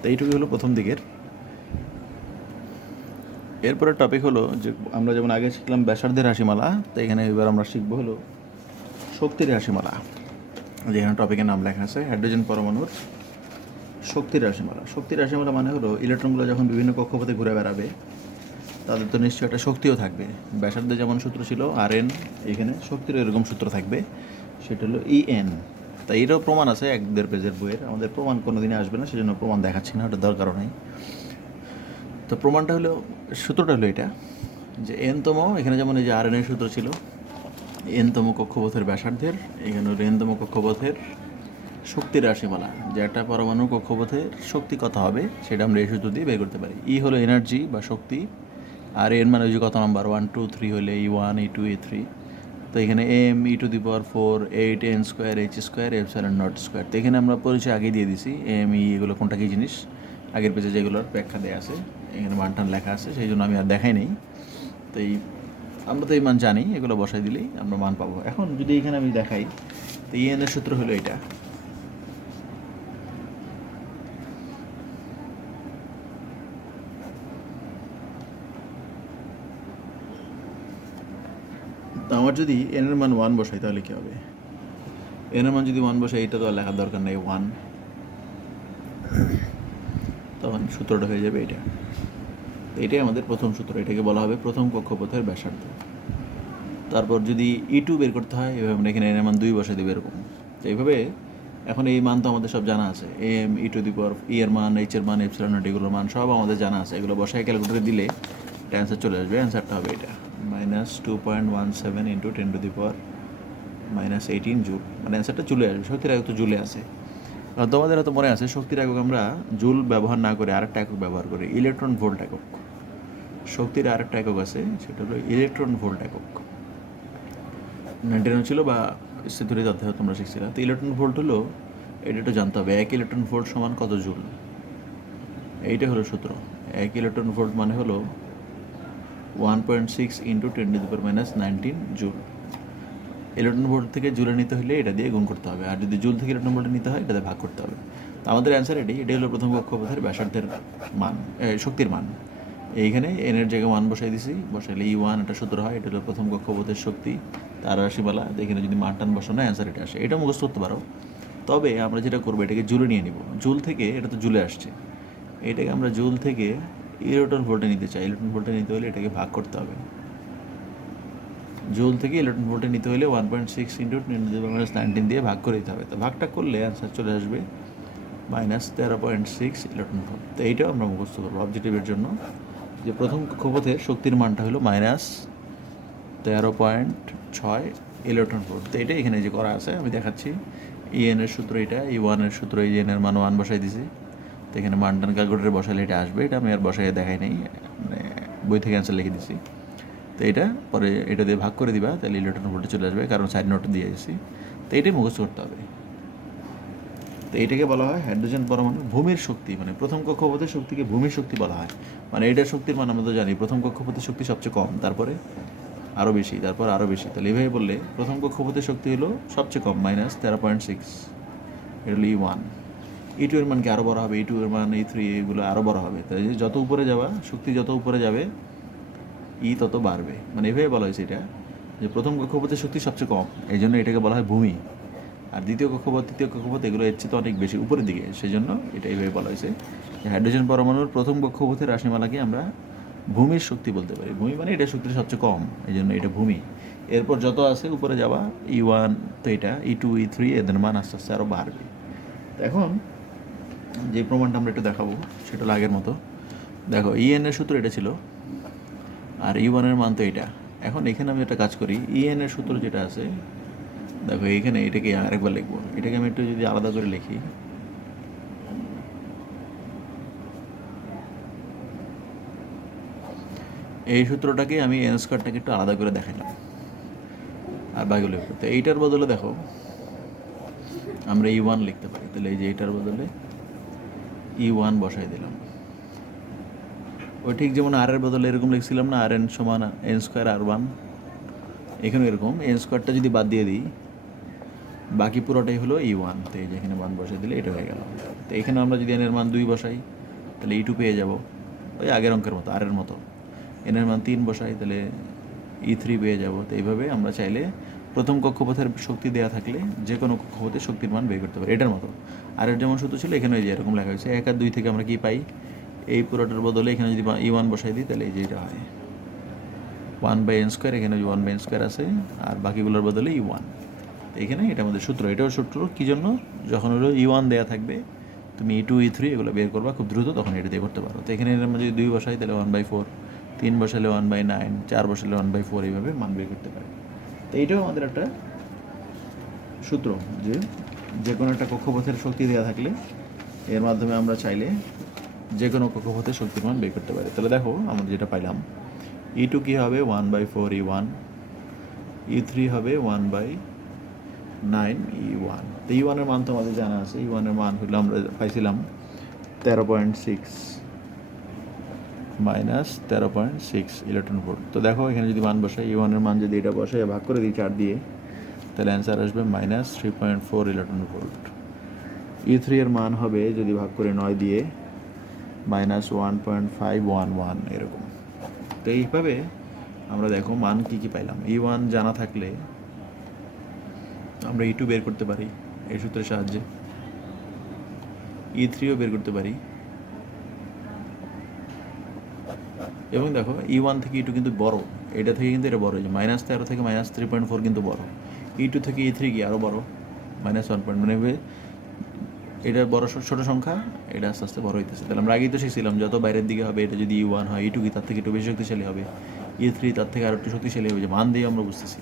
তো এইটুকুই হলো প্রথম দিকের। এরপরে টপিক হলো যে আমরা যেমন আগে শিখলাম ব্যাসার্ধের রাশিমালা, তো এখানে এবার আমরা শিখবো হলো শক্তির রাশিমালা। যেখানে টপিকের নাম লেখা আছে হাইড্রোজেন পরমাণুর শক্তির রাশিমালা। শক্তির রাশিমালা মানে হলো ইলেকট্রনগুলো যখন বিভিন্ন কক্ষপথে ঘুরে বেড়াবে, তাদের তো নিশ্চয়ই একটা শক্তিও থাকবে। ব্যাসার্ধে যেমন সূত্র ছিল Rn, এখানে শক্তিরও এরকম সূত্র থাকবে, সেটা হলো En। তাই এটাও প্রমাণ আছে 1-1.5 পেজের বইয়ের। আমাদের প্রমাণ কোনো দিনে আসবে না, সেজন্য প্রমাণ দেখাচ্ছি না, ওটা দরকারও নেই। তো প্রমাণটা হলো, সূত্রটা হলো এটা, যে এনতম, এখানে যেমন এই যে Rn এর সূত্র ছিল এনতম কক্ষপথের ব্যাসার্ধের, এখানে হলো এনতম কক্ষপথের শক্তির রাশিমালা, যে একটা পরমাণু কক্ষপথের শক্তি কত হবে সেটা আমরা এই সূত্র দিয়ে বের করতে পারি। ই হলো এনার্জি বা শক্তি, আর এন মানে ওই যে কত নাম্বার 1, 2, 3 হলে E1, E2, E3। তো এখানে m e⁴ 8 n square h square epsilon not square. তো এখানে আমরা পরিচয় আগেই দিয়ে দিছি, এম ই এগুলো কোনটা কী জিনিস আগের পেজে যেগুলোর ব্যাখ্যা দেওয়া আছে, এখানে মানটান লেখা আছে, সেই জন্য আমি আর দেখাই নেই। তো আমরা তো এই মান জানি, এগুলো বসাই দিলেই আমরা মান পাবো। এখন যদি এখানে আমি দেখাই, তো EN এর সূত্র হলো এটা, তো আমার যদি এন এর মান 1 বসাই তাহলে কী হবে? এন এর মান যদি 1 বসাই, এটা তো আর লেখার দরকার নেই 1, তখন সূত্রটা হয়ে যাবে এটা। এটাই আমাদের প্রথম সূত্র, এটাকে বলা হবে প্রথম কক্ষপথের ব্যাসার্ধ। তারপর যদি E2 বের করতে হয়, এভাবে আমরা এখানে এন এর মান 2 বসাই দেবো এরকম। তো এইভাবে এখন এই মান তো আমাদের সব জানা আছে, এম e⁴ এর মান, এইচ এর মান, এপসাইলন নট এগুলোর মান সব আমাদের জানা আছে। এগুলো বসায় ক্যালকুলেটরে দিলে এটা অ্যান্সার চলে আসবে। অ্যান্সারটা হবে এটা -2.17 × 10⁻18 জুল, মানে অ্যান্সারটা চলে আসবে। শক্তির একক তো জুলে আছে। আর তোমাদের হয়তো মনে আছে শক্তির একক আমরা জুল ব্যবহার না করে আরেকটা একক ব্যবহার করি, ইলেকট্রন ভোল্ট একক। শক্তির আরেকটা একক আছে, সেটা হলো ইলেকট্রন ভোল্ট একক। 19 ছিল বা স্থিতির অধ্যায় তোমরা শিখছিলা। তো ইলেকট্রন ভোল্ট হলো, এটা একটু জানতে হবে, 1 ইলেকট্রন ভোল্ট সমান কত জুল, এইটা হলো সূত্র। 1 ইলেকট্রন ভোল্ট মানে হলো 1.6 × 10⁻19 জুল। ইলেকট্রন ভোল্ট থেকে জুলে নিতে হলে এটা দিয়ে গুণ করতে হবে, আর যদি জুল থেকে ইলেকট্রন ভোল্টে নিতে হয় এটাতে ভাগ করতে হবে। আমাদের অ্যান্সার এটি হলো প্রথম কক্ষপথের ব্যাসার্ধের মান, শক্তির মান। এইখানে এনের জায়গায় 1 বসাই দিছি, বসাইলে E1 একটা সূত্র হয়, এটা হলো প্রথম কক্ষপথের শক্তি, তার রাশিমালা। এখানে যদি মান টান বসানো অ্যান্সার এটা আসে, এটা মুখস্থ করতে পারো। তবে আমরা যেটা করবো, এটাকে জুলে নিয়ে নিব। জুল থেকে, এটা তো জুলে আসছে, এটাকে আমরা জুল থেকে ইলেকট্রন ভোল্টে নিতে চাই। ইলেকট্রন ভোল্টে নিতে হলে এটাকে ভাগ করতে হবে। জুল থেকে ইলেকট্রন ভোল্টে নিতে হলে 1.6 ইন্টু 10⁻19 দিয়ে ভাগ করে দিতে হবে। তো ভাগটা করলে অ্যান্সার চলে আসবে -13.6 ইলেকট্রন ভোল্ট। তো এইটাও আমরা মুখস্থ করবো অবজেক্টিভের জন্য, যে প্রথম কক্ষপথের শক্তির মানটা হলো -13.6 ইলেকট্রন ভোল্ট। তো এটা এখানে যে করা আছে আমি দেখাচ্ছি। EN এর সূত্র এটা, E1 এর সূত্র, EN এর মান 1 বসাই দিছি। তো এখানে মান টান ক্যালকুলেটরে বসালে এটা আসবে, এটা আমি আর বসাই দেখাই নাই, মানে বই থেকে অ্যান্সার লিখে দিছি। তো এটা পরে এটা দিয়ে ভাগ করে দিবা, তাহলে ইলেকট্রন ভোল্টে চলে আসবে, কারণ সাইড নোট দিয়ে দিয়েছি। তো এটাই মুখস্থ করতে হবে। তো এটাকে বলা হয় হাইড্রোজেন পরমাণু ভূমির শক্তি, মানে প্রথম কক্ষপথের শক্তিকে ভূমির শক্তি বলা হয়। মানে এটার শক্তির মান আমরা তো জানি, প্রথম কক্ষপথের শক্তি সবচেয়ে কম, তারপরে আরও বেশি, তারপর আরও বেশি। তাহলে এইভাবে বললে প্রথম কক্ষপথের শক্তি হলো সবচেয়ে কম, -13.6, এটা হলো E1। E2 এর মান কি আরও বড় হবে, E2 এর মান, E3 এগুলো আরও বড় হবে। তাই যত উপরে যাবা, শক্তি যত উপরে যাবে, তত বাড়বে। মানে এভাবে বলা হয়েছে এটা, যে প্রথম কক্ষপথের শক্তি সবচেয়ে কম, এই জন্য এটাকে বলা হয় ভূমি। আর দ্বিতীয় কক্ষপথ, তৃতীয় কক্ষপথ এগুলো এর চেয়ে তো অনেক বেশি উপরের দিকে, সেই জন্য এটা এইভাবে বলা হয়েছে যে হাইড্রোজেন পরমাণুর প্রথম কক্ষপথের রাশিমালাকে আমরা ভূমির শক্তি বলতে পারি। ভূমি মানে এটা শক্তিটা সবচেয়ে কম, এই জন্য এটা ভূমি। এরপর যত আছে উপরে যাওয়া, E1, তো এটা E2, E3 এদের মান আস্তে আস্তে আরও বাড়বে। তো এখন যে প্রমাণটা আমরা একটু দেখাবো সেটা হলো আগের মতো। দেখো, EN এর সূত্র এটা ছিল, আর E1 এর মান তো এটা। এখন এখানে আমি একটা কাজ করি, EN এর সূত্র যেটা আছে, দেখো এখানে এটাকে আরেকবার লিখবো। এটাকে আমি একটু যদি আলাদা করে লিখি, এই সূত্রটাকে আমি এন স্কোয়ারটাকে একটু আলাদা করে দেখাইলাম, আর বাকিগুলো। তো এইটার বদলে দেখো আমরা E1 লিখতে পারি। তাহলে এই যে এইটার বদলে E1 বসাই দিলাম। ওই ঠিক যেমন আর এর বদলে এরকম লিখছিলাম না, RN সমান N² R1, এখানে এরকম N স্কোয়ারটা যদি বাদ দিয়ে দিই, বাকি পুরোটাই হলো E1। তো এই যে এখানে মান বসাই দিলে এটা হয়ে গেল। তো এখানে আমরা যদি N এর মান 2 বসাই, তাহলে E2 পেয়ে যাব, ওই আগের অঙ্কের মতো, আর এর মতো। N এর মান 3 বসাই, তাহলে E3 পেয়ে যাব। তো এইভাবে আমরা চাইলে প্রথম কক্ষপথের শক্তি দেওয়া থাকলে যে কোনো কক্ষপথের শক্তির মান বের করতে পারি, এটার মতো। আর এর যেমন সূত্র ছিল, এখানে যে এরকম লেখা হয়েছে 1 আর 2 থেকে আমরা কি পাই, এই পুরোটার বদলে এখানে যদি E1 বসাই দিই, তাহলে এই যে এটা হয় 1/n², এখানে 1/n² আছে, আর বাকিগুলোর বদলে E1। তো এখানে এটা আমাদের সূত্র। এটাও সূত্র কী জন্য, যখন হলো E1 দেওয়া থাকবে, তুমি E2, E3 এগুলো বের করবা খুব দ্রুত, তখন এটা দিয়ে করতে পারো। তো এখানে আমরা যদি 2 বসাই, তাহলে 1/4, 3 বসালে 1/9, 4 বসালে 1/4, এইভাবে মান বের করতে পারে। তো এইটাও আমাদের একটা সূত্র, যে যে কোনো একটা কক্ষপথের শক্তি দেওয়া থাকলে এর মাধ্যমে আমরা চাইলে যে কোনো কক্ষপথের শক্তির মান বের করতে পারি। তাহলে দেখো আমরা যেটা পাইলাম, E2 কী হবে 1/4 E1, E3 হবে 1/9 E1। তো E1 এর মান তো আমাদের জানা আছে, E1 এর মান হলো আমরা পাইছিলাম 13.6 -13.6 ইলেকট্রন ভোল্ট। তো দেখো এখানে যদি মান বসাই, E1 এর মান যদি এটা বসাই ভাগ করে দিই 4 দিয়ে, তাহলে অ্যান্সার আসবে -3.4 ইলেকট্রন ভোল্ট। E3 এর মান হবে যদি ভাগ করে 9 দিয়ে -1.511 এরকম। তো এইভাবে আমরা দেখো মান কী কী পাইলাম। E1 জানা থাকলে আমরা E2 বের করতে পারি এই সূত্রের সাহায্যে, E3ও বের করতে পারি। এবং দেখো E1 থেকে E2 কিন্তু বড়, এটা থেকে কিন্তু এটা বড়, যে -13 থেকে -3.4 কিন্তু বড়। E2 থেকে E3 কি আরও বড়, -1. মানে এটা বড় ছোটো সংখ্যা, এটা আস্তে আস্তে বড় হইতেছে। তাহলে আমরা আগেই তো শিখছিলাম, যত বাইরের দিকে হবে, এটা যদি E1 হয়, E2 কি তার থেকে একটু বেশি শক্তিশালী হবে, E3 তার থেকে আরও একটু শক্তিশালী হবে, যে মান দিয়ে আমরা বুঝতেছি।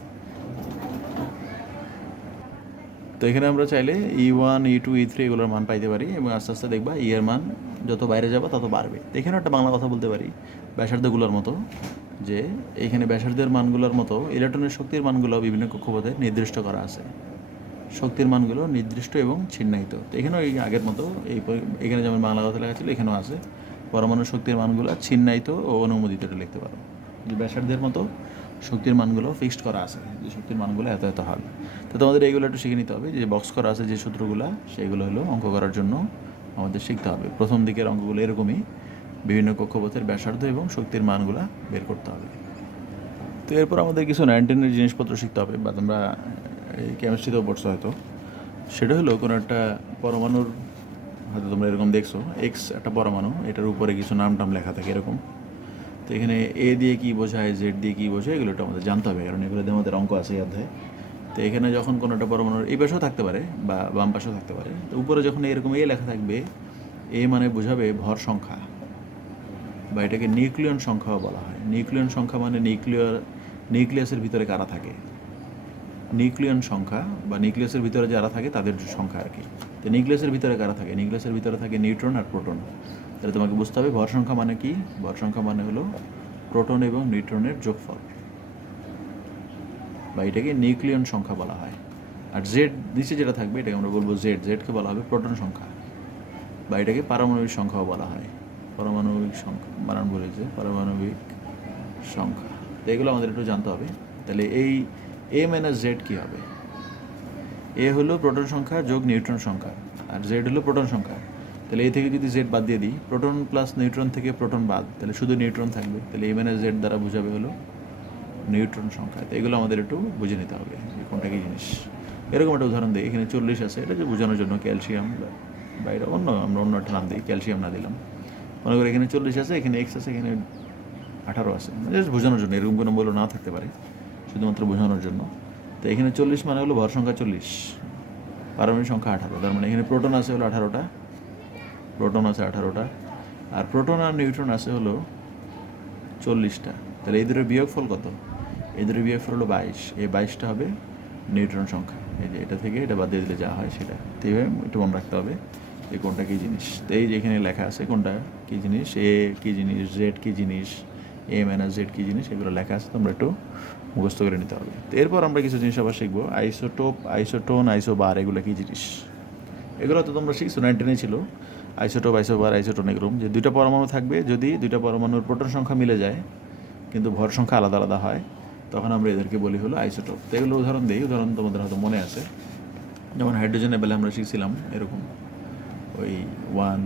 তো এখানে আমরা চাইলে E1, E2, E3 এগুলোর মান পাইতে পারি, এবং আস্তে আস্তে দেখবা এর মান যত বাইরে যাবে তত বাড়বে। তো এখানে একটা বাংলা কথা বলতে পারি ব্যাসার্ধগুলোর মতো, যে এইখানে ব্যাসার্ধের মানগুলোর মতো ইলেকট্রনের শক্তির মানগুলো বিভিন্ন কক্ষপথে নির্দিষ্ট করা আছে। শক্তির মানগুলো নির্দিষ্ট এবং ছিন্নায়িত। তো এখানেও এই আগের মতো এখানে যেমন বাংলা কথা লেখা ছিল, এখানেও আছে পরমাণু শক্তির মানগুলো ছিন্নায়িত ও অনুমোদিত, এটা লিখতে পারো। যে ব্যাসার্ধের মতো শক্তির মানগুলো ফিক্সড করা আছে, যে শক্তির মানগুলো এত এত হবে। তো তোমাদের এইগুলো একটু শিখে নিতে হবে, যে বক্স করা আছে যে সূত্রগুলো, সেইগুলো হলো অঙ্ক করার জন্য আমাদের শিখতে হবে। প্রথম দিকের অঙ্কগুলো এরকমই, বিভিন্ন কক্ষপথের ব্যাসার্ধ এবং শক্তির মানগুলা বের করতে হবে। তো এরপর আমাদের কিছু 9-10 জিনিসপত্র শিখতে হবে, বা তোমরা এই কেমিস্ট্রিতেও পড়ছো হয়তো। সেটা হলো কোনো একটা পরমাণুর, হয়তো তোমরা এরকম দেখছো, এক্স একটা পরমাণু, এটার উপরে কিছু নাম টাম লেখা থাকে এরকম। তো এখানে এ দিয়ে কী বোঝায়, জেড দিয়ে কী বোঝায়, এগুলো একটু আমাদের জানতে হবে, কারণ এগুলোতে আমাদের অঙ্ক আছে এই অধ্যায়ে। তো এখানে যখন কোনো একটা পরমাণুর এই পাশেও থাকতে পারে বা বাম পাশেও থাকতে পারে, তো উপরে যখন এরকম এ লেখা থাকবে, এ মানে বোঝাবে ভর সংখ্যা, বা এটাকে নিউক্লিয়ন সংখ্যাও বলা হয়। নিউক্লিয়ন সংখ্যা মানে নিউক্লিয়াসের ভিতরে কারা থাকে, নিউক্লিয়ন সংখ্যা বা নিউক্লিয়াসের ভিতরে যারা থাকে তাদের সংখ্যা আর কি। তো নিউক্লিয়াসের ভিতরে কারা থাকে, নিউক্লিয়াসের ভিতরে থাকে নিউট্রন আর প্রোটন। তাহলে তোমাকে বুঝতে হবে ভর সংখ্যা মানে কি। ভর সংখ্যা মানে হলো প্রোটন এবং নিউট্রনের যোগফল, বা এটাকে নিউক্লিয়ন সংখ্যা বলা হয়। আর জেড নিচে যেটা থাকবে এটাকে আমরা বলবো জেডকে বলা হবে প্রোটন সংখ্যা, বা এটাকে পারমাণবিক সংখ্যাও বলা হয়। পারমাণবিক সংখ্যা বানান বলেছে, পারমাণবিক সংখ্যা। তো এগুলো আমাদের একটু জানতে হবে। তাহলে এই এ মাইনাস জেড কী হবে? এ হলো প্রোটন সংখ্যা যোগ নিউট্রন সংখ্যা, আর জেড হলো প্রোটন সংখ্যা। তাহলে এ থেকে যদি জেড বাদ দিয়ে দিই, প্রোটন প্লাস নিউট্রন থেকে প্রোটন বাদ, তাহলে শুধু নিউট্রন থাকবে। তাহলে এ মাইনাস জেড দ্বারা বোঝাবে হলো নিউট্রন সংখ্যা। তো এগুলো আমাদের একটু বুঝে নিতে হবে যে কোনটা কী জিনিস। এরকম একটা উদাহরণ দিই, এখানে 40 আছে, এটা যে বোঝানোর জন্য ক্যালসিয়াম, বা এটা আমরা অন্য একটা নাম দিই, ক্যালসিয়াম না দিলাম। মনে করি এখানে 40 আছে, এখানে এক্স আছে, এখানে 18 আছে, জাস্ট বোঝানোর জন্য, এরকম কোনো মূল্য না থাকতে পারে, শুধুমাত্র বোঝানোর জন্য। তো এখানে 40 মানে হলো ভর সংখ্যা 40, পারমাণবিক সংখ্যা 18। তার মানে এখানে প্রোটন আছে হলো 18টা, প্রোটন আছে 18টা, আর প্রোটন আর নিউট্রন আছে হলো 40টা। তাহলে এই দুটোর বিয়োগফল কত? এই দুটোর বিয়োগফল হলো 22। এই 22টা হবে নিউট্রন সংখ্যা। এই যে এটা থেকে এটা বাদ দিয়ে দিলে যা হয় সেটা। তো এইভাবে একটু মনে রাখতে হবে যে কোনটা কী জিনিস। তো এই যে এখানে লেখা আছে কোনটা কী জিনিস, এ কী জিনিস, জেড কী জিনিস, এ মাইনাস জেড কী জিনিস, এগুলো লেখা আছে, তোমরা একটু মুখস্থ করে নিতে হবে। তো এরপর আমরা কিছু জিনিস আবার শিখবো, আইসোটোপ, আইসোটোন, আইসোবার, এগুলো কী জিনিস। এগুলো তো তোমরা শিখছো, 9-10 ছিল। আইসোটোপ, আইসোবার, আইসোটোন, এগুলো যে দুইটা পরমাণু থাকবে, যদি দুইটা পরমাণুর প্রোটন সংখ্যা মিলে যায় কিন্তু ভর সংখ্যা আলাদা আলাদা হয়, তখন আমরা এদেরকে বলি হলো আইসোটোপ। তো এগুলো উদাহরণ দিই, উদাহরণ তোমাদের হয়তো মনে আছে। যেমন হাইড্রোজেনের বেলা আমরা শিখছিলাম এরকম, ওই 1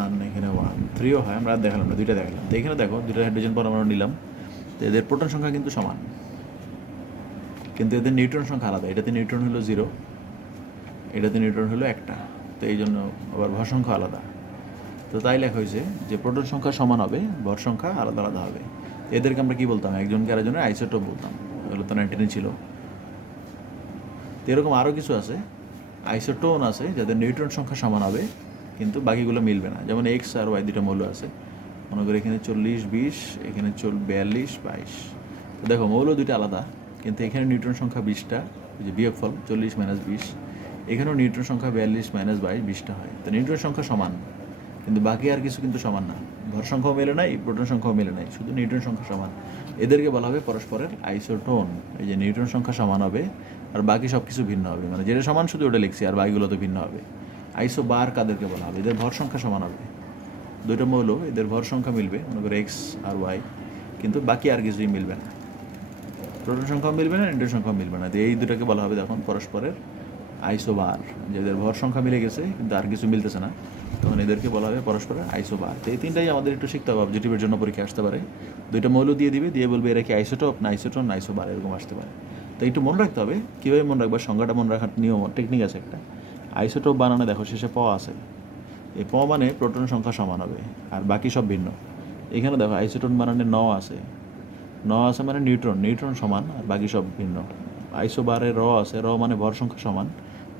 1, এখানে 1 3ও হয়, আমরা আর দেখালাম না, দুইটা দেখালাম। তো এখানে দেখো দুইটা হাইড্রোজেন পরমাণু নিলাম, তো এদের প্রোটন সংখ্যা কিন্তু সমান, কিন্তু এদের নিউট্রন সংখ্যা আলাদা। এটাতে নিউট্রন হলো 0, এটাতে নিউট্রন হলো 1টা। তো এই জন্য আবার ভর সংখ্যা আলাদা। তো তাই লেখা হয়েছে যে প্রোটন সংখ্যা সমান হবে, ভর সংখ্যা আলাদা আলাদা হবে। এদেরকে আমরা কী বলতাম, একজনকে আরেকজনের আইসোটোপ বলতাম। এগুলো তো 9-10 ছিল। তো এরকম আরও কিছু আছে, আইসোটোন আছে যাদের নিউট্রন সংখ্যা সমান হবে কিন্তু বাকিগুলো মিলবে না। যেমন এক্স আর ওয়াই দুটো মৌল আছে, মনে করি এখানে 40 20, এখানে 42 22। তো দেখো মৌল দুটো আলাদা, কিন্তু এখানে নিউট্রন সংখ্যা 20টা, যে বিয়োগফল 40 - 20, এখানেও নিউট্রন সংখ্যা 42 - 22 20টা হয়। তো নিউট্রন সংখ্যা সমান, কিন্তু বাকি আর কিছু কিন্তু সমান না। ভর সংখ্যাও মেলে নাই, প্রোটন সংখ্যাও মেলে নাই, শুধু নিউট্রন সংখ্যা সমান। এদেরকে বলা হবে পরস্পরের আইসোটোন। এই যে নিউট্রন সংখ্যা সমান হবে আর বাকি সব কিছু ভিন্ন হবে, মানে যেটা সমান শুধু ওটা লিখছি, আর বাকিগুলো তো ভিন্ন হবে। আইসোবার কাদেরকে বলা হবে? এদের ভর সংখ্যা সমান হবে, দুইটা মৌল, এদের ভর সংখ্যা মিলবে, মনে করো এক্স আর ওয়াই, কিন্তু বাকি আর কিছুই মিলবে না, প্রোটন সংখ্যাও মিলবে না, নিউট্রন সংখ্যাও মিলবে না। তো এই দুটাকে বলা হবে তখন পরস্পরের আইসোবার। যাদের ভর সংখ্যা মিলে গেছে কিন্তু আর কিছু মিলতেছে না, তখন এদেরকে বলা হবে পরস্পরের আইসোবার। তো এই তিনটাই আমাদের একটু শিখতে হবে, অবজেক্টিভের জন্য পরীক্ষা আসতে পারে। দুইটা মৌল দিয়ে দিবে, দিয়ে বলবে এরা কি আইসোটোপ না আইসোটোন না আইসোবার, এরকম আসতে পারে। তো একটু মনে রাখতে হবে, কীভাবে মনে রাখবে, সংজ্ঞাটা মনে রাখার নিয়ম টেকনিক আছে একটা। আইসোটোপ বানানো দেখো শেষে প আছে, এই প মানে প্রোটন সংখ্যা সমান হবে আর বাকি সব ভিন্ন। এখানে দেখো আইসোটোন বানানে ন আছে, ন আছে মানে নিউট্রন সমান আর বাকি সব ভিন্ন। আইসোবারে র আছে, র মানে ভর সংখ্যা সমান,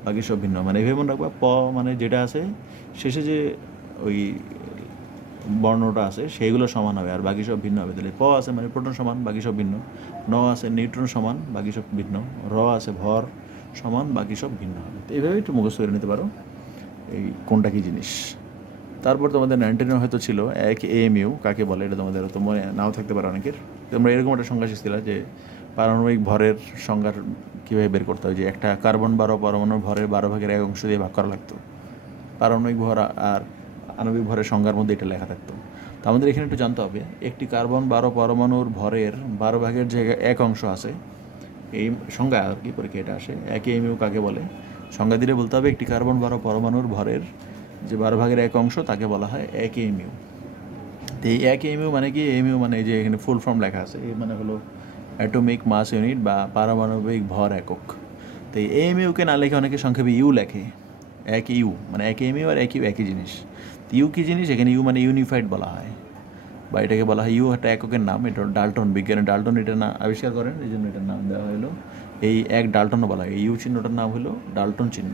বাকি সব ভিন্ন। মানে এভাবে মনে রাখবা, প মানে যেটা আছে শেষে যে ওই বর্ণটা আছে সেইগুলো সমান হবে আর বাকি সব ভিন্ন হবে। তাহলে প আছে মানে প্রোটন সমান, বাকি সব ভিন্ন। ন আছে নিউট্রন সমান, বাকি সব ভিন্ন। র আছে ভর সমান, বাকি সব ভিন্ন হবে। তো এইভাবে একটু মুখস্থ করে নিতে পারো এই কোনটা কী জিনিস। তারপর তোমাদের 9-10 হয়তো ছিল এক এএমইউ কাকে বলে, এটা তোমাদের হয়তো মনে নাও থাকতে পারে অনেকের। তোমরা এরকম একটা সংজ্ঞা শিখছিলা যে পারমাণবিক ভরের সংজ্ঞার কীভাবে বের করতে হয়, যে একটা কার্বন 12 পরমাণুর ভরের 12/1 দিয়ে ভাগ করা লাগতো। পারমাণবিক ভর আর আণবিক ভরের সংজ্ঞার মধ্যে এটা লেখা থাকতো। তো আমাদের এখানে একটু জানতে হবে, একটি কার্বন 12 পরমাণুর ভরের 12 যে 1 আছে, এই সংজ্ঞা আর কি পরীক্ষা এটা আসে, এক এমইউ কাকে বলে সংজ্ঞা দিলে বলতে হবে একটি কার্বন 12 পরমাণুর ভরের যে 12 ভাগের 1 অংশ তাকে বলা হয় 1 এমইউ। তো এই 1 এমইউ মানে কি? এমইউ মানে এই যে এখানে ফুল ফর্ম লেখা আছে, এই মানে হলো অ্যাটমিক মাস ইউনিট বা পারমাণবিক ভর একক। তো এই এমইউকে না লেখে অনেকে সংক্ষেপে ইউ লেখে। 1 ইউ মানে 1 এমইউ আর 1 ইউ একই জিনিস। তো ইউ কী জিনিস? এখানে ইউ মানে ইউনিফাইড বলা হয়, বা এটাকে বলা হয় ইউ একটা এককের নাম। এটা ডাল্টন, বিজ্ঞানী ডাল্টন এটা না আবিষ্কার করেন, এই জন্য এটার নাম দেওয়া হলো এই 1 ডাল্টনও বলা হয়। এই ইউ চিহ্নটার নাম হলো ডাল্টন চিহ্ন,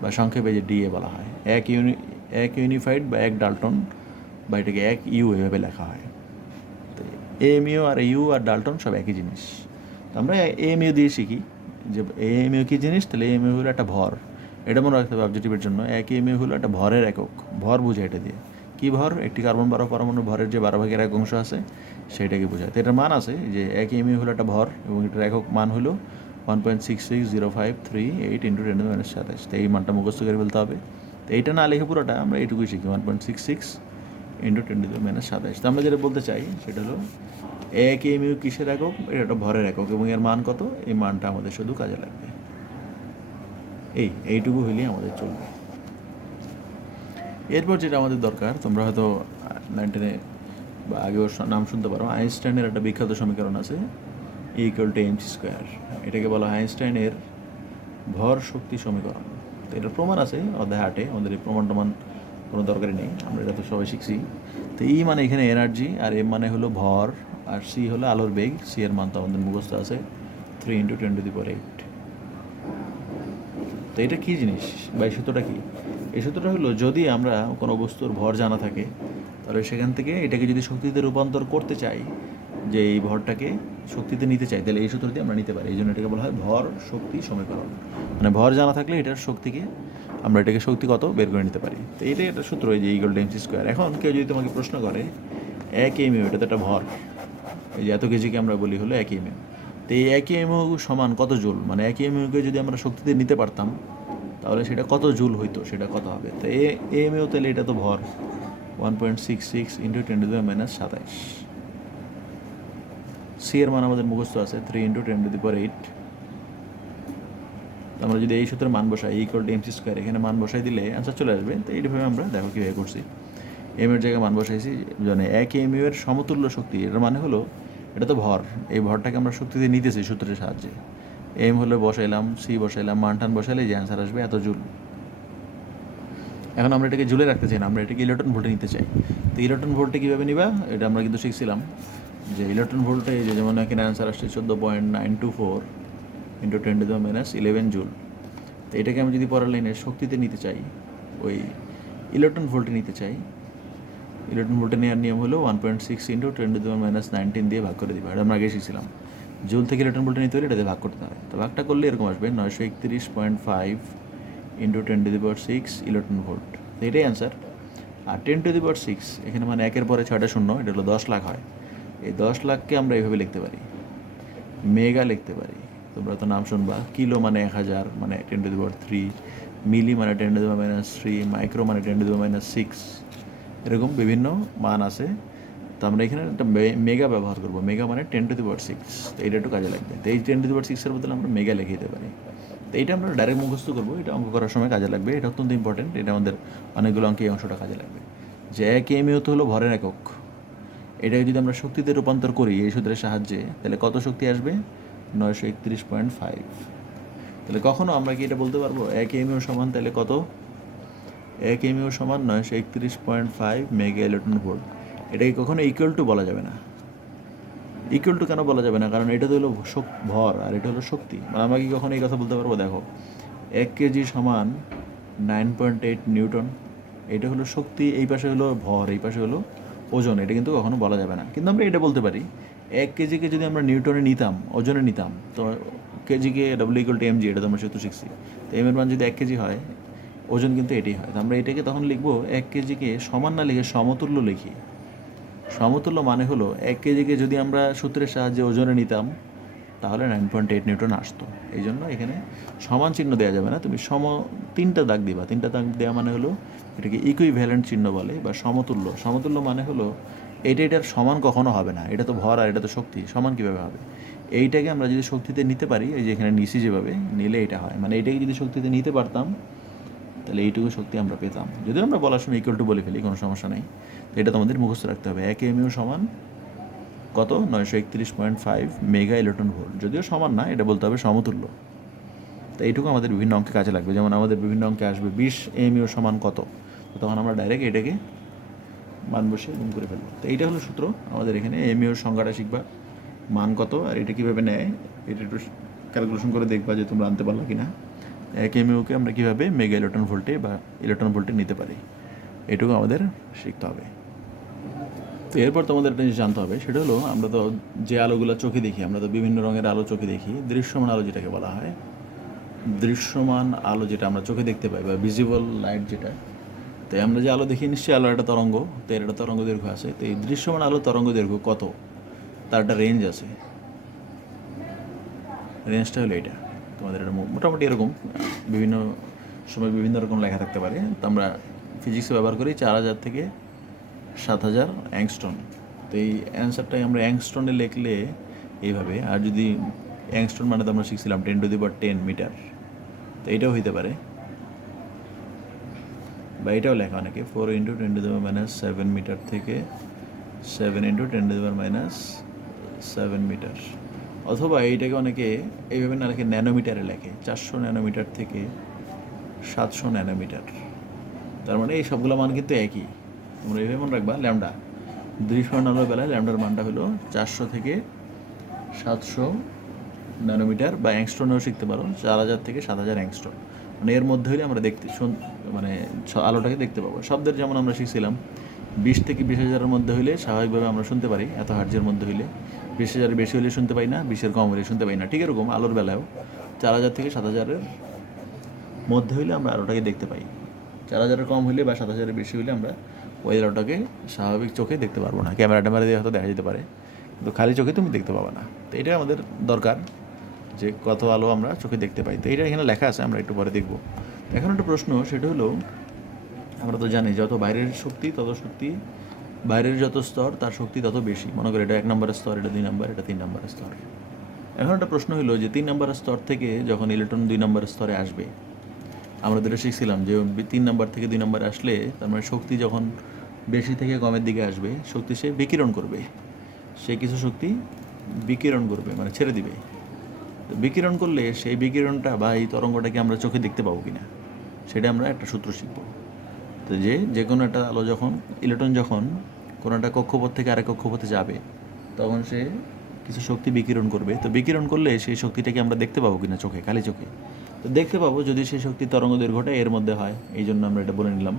বা সংক্ষেপে যে ডিএ বলা হয়। 1 ইউনিফাইড বা 1 ডাল্টন, বা এটাকে 1 ইউ এভাবে লেখা হয়। তো এমইউ আর ইউ আর ডাল্টন সব একই জিনিস। তো আমরা এমইউ দিয়ে শিখি যে এমইউ কী জিনিস। তাহলে এমইউ হলো একটা ভর, এটা মনে রাখতে হবে অবজেক্টিভের জন্য। 1 এমইউ হলো একটা ভরের একক, ভর বোঝায় এটা দিয়ে। কী ভর? একটি কার্বন 12 পরমাণুর ভরের যে 12 ভাগের 1 অংশ আছে সেটাকে বোঝায়। তো এটার মান আছে যে 1 এমইউ হলো একটা ভর, এবং এটার একক মান হলো 1.660538 × 10⁻²৭। তো এই মানটা মুখস্থ করে ফেলতে হবে। তো এইটা না লিখে পুরোটা আমরা এইটুকুই শিখি, 1.66 × 10⁻²৭। তো আমরা যেটা বলতে চাই সেটা হলো 1 এমইউ কিসের একক? এটা একটা ভরের একক, এবং এর মান কত? এই মানটা আমাদের শুধু কাজে লাগবে। এইটুকু হইলেই আমাদের চলবে। এরপর যেটা আমাদের দরকার, তোমরা হয়তো 9-10 বা আগেও নাম শুনতে পারো, আইনস্টাইনের একটা বিখ্যাত সমীকরণ আছে, E = mc²। এটাকে বলা হয় আইনস্টাইনের ভর শক্তি সমীকরণ। তো এটার প্রমাণ আছে অধ্যায় 8-এ, আমাদের এই প্রমাণ কোনো দরকারই নেই, আমরা এটা তো সবাই শিখছি। তো ই মানে এখানে এনার্জি, আর এম মানে হলো ভর, আর সি হলো আলোর বেগ। সি এর মান তো আমাদের মুখস্থ আছে, 3 × 10⁸। তো এটা কী জিনিস বা এই সূত্রটা কী? এই সূত্রটা হলো, যদি আমরা কোনো বস্তুর ভর জানা থাকে, তাহলে সেখান থেকে এটাকে যদি শক্তিতে রূপান্তর করতে চাই, যে এই ভরটাকে শক্তিতে নিতে চাই, তাহলে এই সূত্র দিয়ে আমরা নিতে পারি। এই জন্য এটাকে বলা হয় ভর শক্তি সমীকরণ। মানে ভর জানা থাকলে এটার শক্তিকে আমরা এটাকে শক্তি কত বের করে নিতে পারি। তো এটাই একটা সূত্র, এই যে E = mc²। এখন কেউ যদি তোমাকে প্রশ্ন করে 1 এমইউ, এটা তো একটা ভর, এই যে এত কেজিকে আমরা বলি হলো 1 এমইউ। তো এই 1 এমইউ সমান কত জুল? মানে 1 এমইউকে যদি আমরা শক্তিতে নিতে পারতাম তাহলে সেটা কত জুল হইতো, সেটা কত হবে? তো এমইউ তাহলে এটা তো ভর, 1.66 × 10⁻²৭। সি এর মান আমাদের মুখস্থ আছে, 3 × 10⁸। আমরা যদি এই সূত্রের মান বসাই, E = mc², এখানে মান বসাই দিলে অ্যান্সার চলে আসবে। তো এইভাবে আমরা দেখো কীভাবে করছি। এম এর জায়গায় মান বসাইছি, মানে 1 এমইউ এর সমতুল্য শক্তি। এটার মানে হলো এটা তো ভর, এই ভরটাকে আমরা শক্তিতে নিতেছি সূত্রের সাহায্যে। এম হলে বসাইলাম, সি বসাইলাম, মান টান বসাইলে যে অ্যান্সার আসবে এত জুল। এখন আমরা এটাকে জুলে রাখতে চাই না, আমরা এটাকে ইলেকট্রন ভোল্টে নিতে চাই। তো ইলেকট্রন ভোল্টে কীভাবে নিবা, এটা আমরা কিন্তু শিখছিলাম যে ইলেকট্রন ভোল্টে যেমন এখানে অ্যান্সার আসছে 14.924 × 10⁻11 জুল। তো এটাকে আমি যদি পরের লাইনে শক্তিতে নিতে চাই, ওই ইলেকট্রন ভোল্টে নিতে চাই, ইলেকট্রন ভোল্টে নেওয়ার নিয়ম হলো 1.6 × 10⁻19 দিয়ে ভাগ করে দিবা। এটা আমরা আগে শিখছিলাম। জুল থেকে ইলেকট্রন ভোল্টে নিতে হলে এটাতে ভাগ করতে হয়। তো ভাগটা করলে এরকম আসবে 931.5 × 10⁻6 ইলেকট্রন ভোল্ট। তো এটাই অ্যান্সার। আর 10⁻6 এখানে মানে 1-এর পরে 6টা শূন্য, এটা হলো 10 লাখ হয়। এই 10 লাখকে আমরা এইভাবে লিখতে পারি, মেগা লিখতে পারি। তোমরা তো নাম শুনবা, কিলো মানে 1000, মানে 10⁻3, মিলি মানে 10⁻3, মাইক্রো মানে 10⁻6, এরকম বিভিন্ন মান আছে। তো আমরা এখানে একটা মেগা ব্যবহার করবো, মেগা মানে 10⁻6। তো এটা একটু কাজে লাগবে। তো এই 10⁻6-এর বদলে আমরা মেগা লিখে দিতে পারি। তো এইটা আমরা ডাইরেক্ট মুখস্থ করবো, এটা অঙ্ক করার সময় কাজে লাগবে। এটা অত্যন্ত ইম্পর্টেন্ট, এটা আমাদের অনেকগুলো অঙ্কে এই অংশটা কাজে লাগবে। যে 1 এমইউ তো হলো ভরের একক, এটাকে যদি আমরা শক্তিতে রূপান্তর করি এই সূত্রের সাহায্যে, তাহলে কত শক্তি আসবে? 931.5। তাহলে কখনো আমরা কি এটা বলতে পারবো 1 এমইউ সমান তাহলে কত? 1 এমইউ সমান 931.5 মেগা ইলেকট্রন ভোল্ট। এটাকে কখনো ইকুয়াল টু বলা যাবে না। ইকুয়াল টু কেন বলা যাবে না? কারণ এটা তো হলো ভর আর এটা হলো শক্তি। আমরা কি কখনো এই কথা বলতে পারবো? দেখো, 1 কেজি সমান 9.8 নিউটন, এটা হলো শক্তি, এই পাশে হলো ভর, এই পাশে হলো ওজন। এটা কিন্তু কখনো বলা যাবে না। কিন্তু আমরা এটা বলতে পারি 1 কেজিকে যদি আমরা নিউটনে নিতাম, ওজনে নিতাম, তো কেজিকে W = mg, এটা তো আমরা সূত্র শিখছি। তো এম এর মান যদি 1 কেজি হয়, ওজন কিন্তু এটাই হয়। তো আমরা এটাকে তখন লিখবো 1 কেজিকে সমান না লিখে সমতুল্য লিখি। সমতুল্য মানে হলো 1 কেজিকে যদি আমরা সূত্রের সাহায্যে ওজনে নিতাম তাহলে 9.8 নিউটন আসতো। এই জন্য এখানে সমান চিহ্ন দেওয়া যাবে না, তুমি 3টা দাগ দিবা। 3টা দাগ দেওয়া মানে হলো এটাকে ইকুইভ্যালেন্ট চিহ্ন বলে, বা সমতুল্য। সমতুল্য মানে হলো এটার সমান কখনো হবে না, এটা তো ভর আর এটা তো শক্তি, সমান কীভাবে হবে? এইটাকে আমরা যদি শক্তিতে নিতে পারি, এই যে এখানে নিচে যেভাবে নিলে এটা হয়, মানে এটাকে যদি শক্তিতে নিতে পারতাম তাহলে এইটুকু শক্তি আমরা পেতাম। যদিও আমরা বলার সময় ইকুয়াল টু বলে ফেলি, কোনো সমস্যা নেই। তো এটা তোমাদের মুখস্থ রাখতে হবে। 1 এমইউ সমান কত? 931.5 মেগা ইলেকট্রন ভোল্ট। যদিও সমান না, এটা বলতে হবে সমতুল্য। তো এইটুকু আমাদের বিভিন্ন অঙ্কে কাজে লাগবে। যেমন আমাদের বিভিন্ন অঙ্কে আসবে 20 এমইউ সমান কত, তো তখন আমরা ডাইরেক্ট এটাকে মান বসিয়ে গুণ করে ফেলবো। তো এইটা হলো সূত্র আমাদের। এখানে এমইউর সংজ্ঞাটা শিখবা, মান কত আর এটা কীভাবে নেয় এটা একটু ক্যালকুলেশন করে দেখবা যে তোমরা আনতে পারলা কি না। 1 এমইউকে আমরা কীভাবে মেগা ইলেকট্রন ভোল্টে বা ইলেকট্রন ভোল্টে নিতে পারি, এটুকু আমাদের শিখতে হবে। তো এরপর তোমাদের একটা জিনিস জানতে হবে, সেটা হলো আমরা তো যে আলোগুলো চোখে দেখি, আমরা তো বিভিন্ন রঙের আলো চোখে দেখি। দৃশ্যমান আলো যেটাকে বলা হয়, দৃশ্যমান আলো যেটা আমরা চোখে দেখতে পাই বা ভিজিবল লাইট যেটা, তো আমরা যে আলো দেখি নিশ্চয়ই আলো একটা তরঙ্গ, তো এর একটা তরঙ্গ দৈর্ঘ্য আছে। তো এই দৃশ্যমান আলো তরঙ্গ দৈর্ঘ্য কত, তার একটা রেঞ্জ আছে। রেঞ্জটা হলো এটা তোমাদের। এটা মোটামুটি এরকম, বিভিন্ন সময় বিভিন্ন রকম লেখা থাকতে পারে। তো আমরা ফিজিক্সে ব্যবহার করি 4000 থেকে 7000 অ্যাংস্ট্রন। তো এই অ্যান্সারটাই আমরা অ্যাংস্ট্রনে লিখলে এইভাবে। আর যদি অ্যাংস্ট্রন মানে তো আমরা শিখছিলাম 10⁻10 মিটার, তো এইটাও হইতে পারে। বা এটাও লেখা অনেকে 4 × 10⁻7 মিটার থেকে 7 × 10⁻7 মিটার। অথবা এইটাকে অনেকে এইভাবে না লেখে, ন্যানোমিটারে লেখে, 400 ন্যানোমিটার থেকে 700 ন্যানোমিটার। তার মানে এই সবগুলো মান কিন্তু একই। তোমরা এইভাবে মনে রাখবা, ল্যামডা দৃশ্যমান আলোর বেলায় ল্যামডার মানটা হলো 400 থেকে 700 ন্যানোমিটার, বা অ্যাংস্ট্রনেও শিখতে পারো 4000 থেকে 7000 অ্যাংস্ট্রন। মানে এর মধ্যে হলে আমরা দেখতে মানে আলোটাকে দেখতে পাবো। শব্দের যেমন আমরা শিখছিলাম 20 থেকে 20,000-এর মধ্যে হইলে স্বাভাবিকভাবে আমরা শুনতে পারি, এত হার্টজের মধ্যে হইলে। 20,000-এর বেশি হলে শুনতে পাই না, 20-এর কম হলে শুনতে পাই না। ঠিক এরকম আলোর বেলায়ও 4000 থেকে 7000-এর মধ্যে হইলে আমরা আলোটাকে দেখতে পাই। 4000-এর কম হইলে বা 7000-এর বেশি হইলে আমরা ওই আলোটাকে স্বাভাবিক চোখে দেখতে পারবো না। ক্যামেরা ট্যামেরা দিয়ে হয়তো দেখা যেতে পারে, কিন্তু খালি চোখে তুমি দেখতে পাবে না। তো এটা আমাদের দরকার, যে কত আলো আমরা চোখে দেখতে পাই। তো এটা এখানে লেখা আছে, আমরা একটু পরে দেখবো। এখন একটা প্রশ্ন, সেটা হলো আমরা তো জানি যত বাইরের শক্তি তত শক্তি, বাইরের যত স্তর তার শক্তি তত বেশি। মনে করি এটা 1 নম্বরের স্তর, এটা 2 নম্বর, এটা 3 নম্বরের স্তর। এখন একটা প্রশ্ন হলো যে 3 নম্বরের স্তর থেকে যখন ইলেকট্রন 2 নম্বরের স্তরে আসবে, আমরা যেটা শিখছিলাম যে 3 নম্বর থেকে 2 নম্বরে আসলে তার মানে শক্তি যখন বেশি থেকে কমের দিকে আসবে, শক্তি সে বিকিরণ করবে। সে কিছু শক্তি বিকিরণ করবে, মানে ছেড়ে দিবে। তো বিকিরণ করলে সেই বিকিরণটা বা এই তরঙ্গটাকে আমরা চোখে দেখতে পাবো কিনা, সেটা আমরা একটা সূত্র শিখব। তো যে কোনো একটা আলো যখন, ইলেকট্রন যখন কোনো একটা কক্ষপথ থেকে আরেক কক্ষপথে যাবে, তখন সে কিছু শক্তি বিকিরণ করবে। তো বিকিরণ করলে সেই শক্তিটাকে আমরা দেখতে পাবো কিনা চোখে, খালি চোখে। তো দেখতে পাবো যদি সেই শক্তির তরঙ্গ দৈর্ঘ্যটা এর মধ্যে হয়। এই জন্য আমরা এটা বলে নিলাম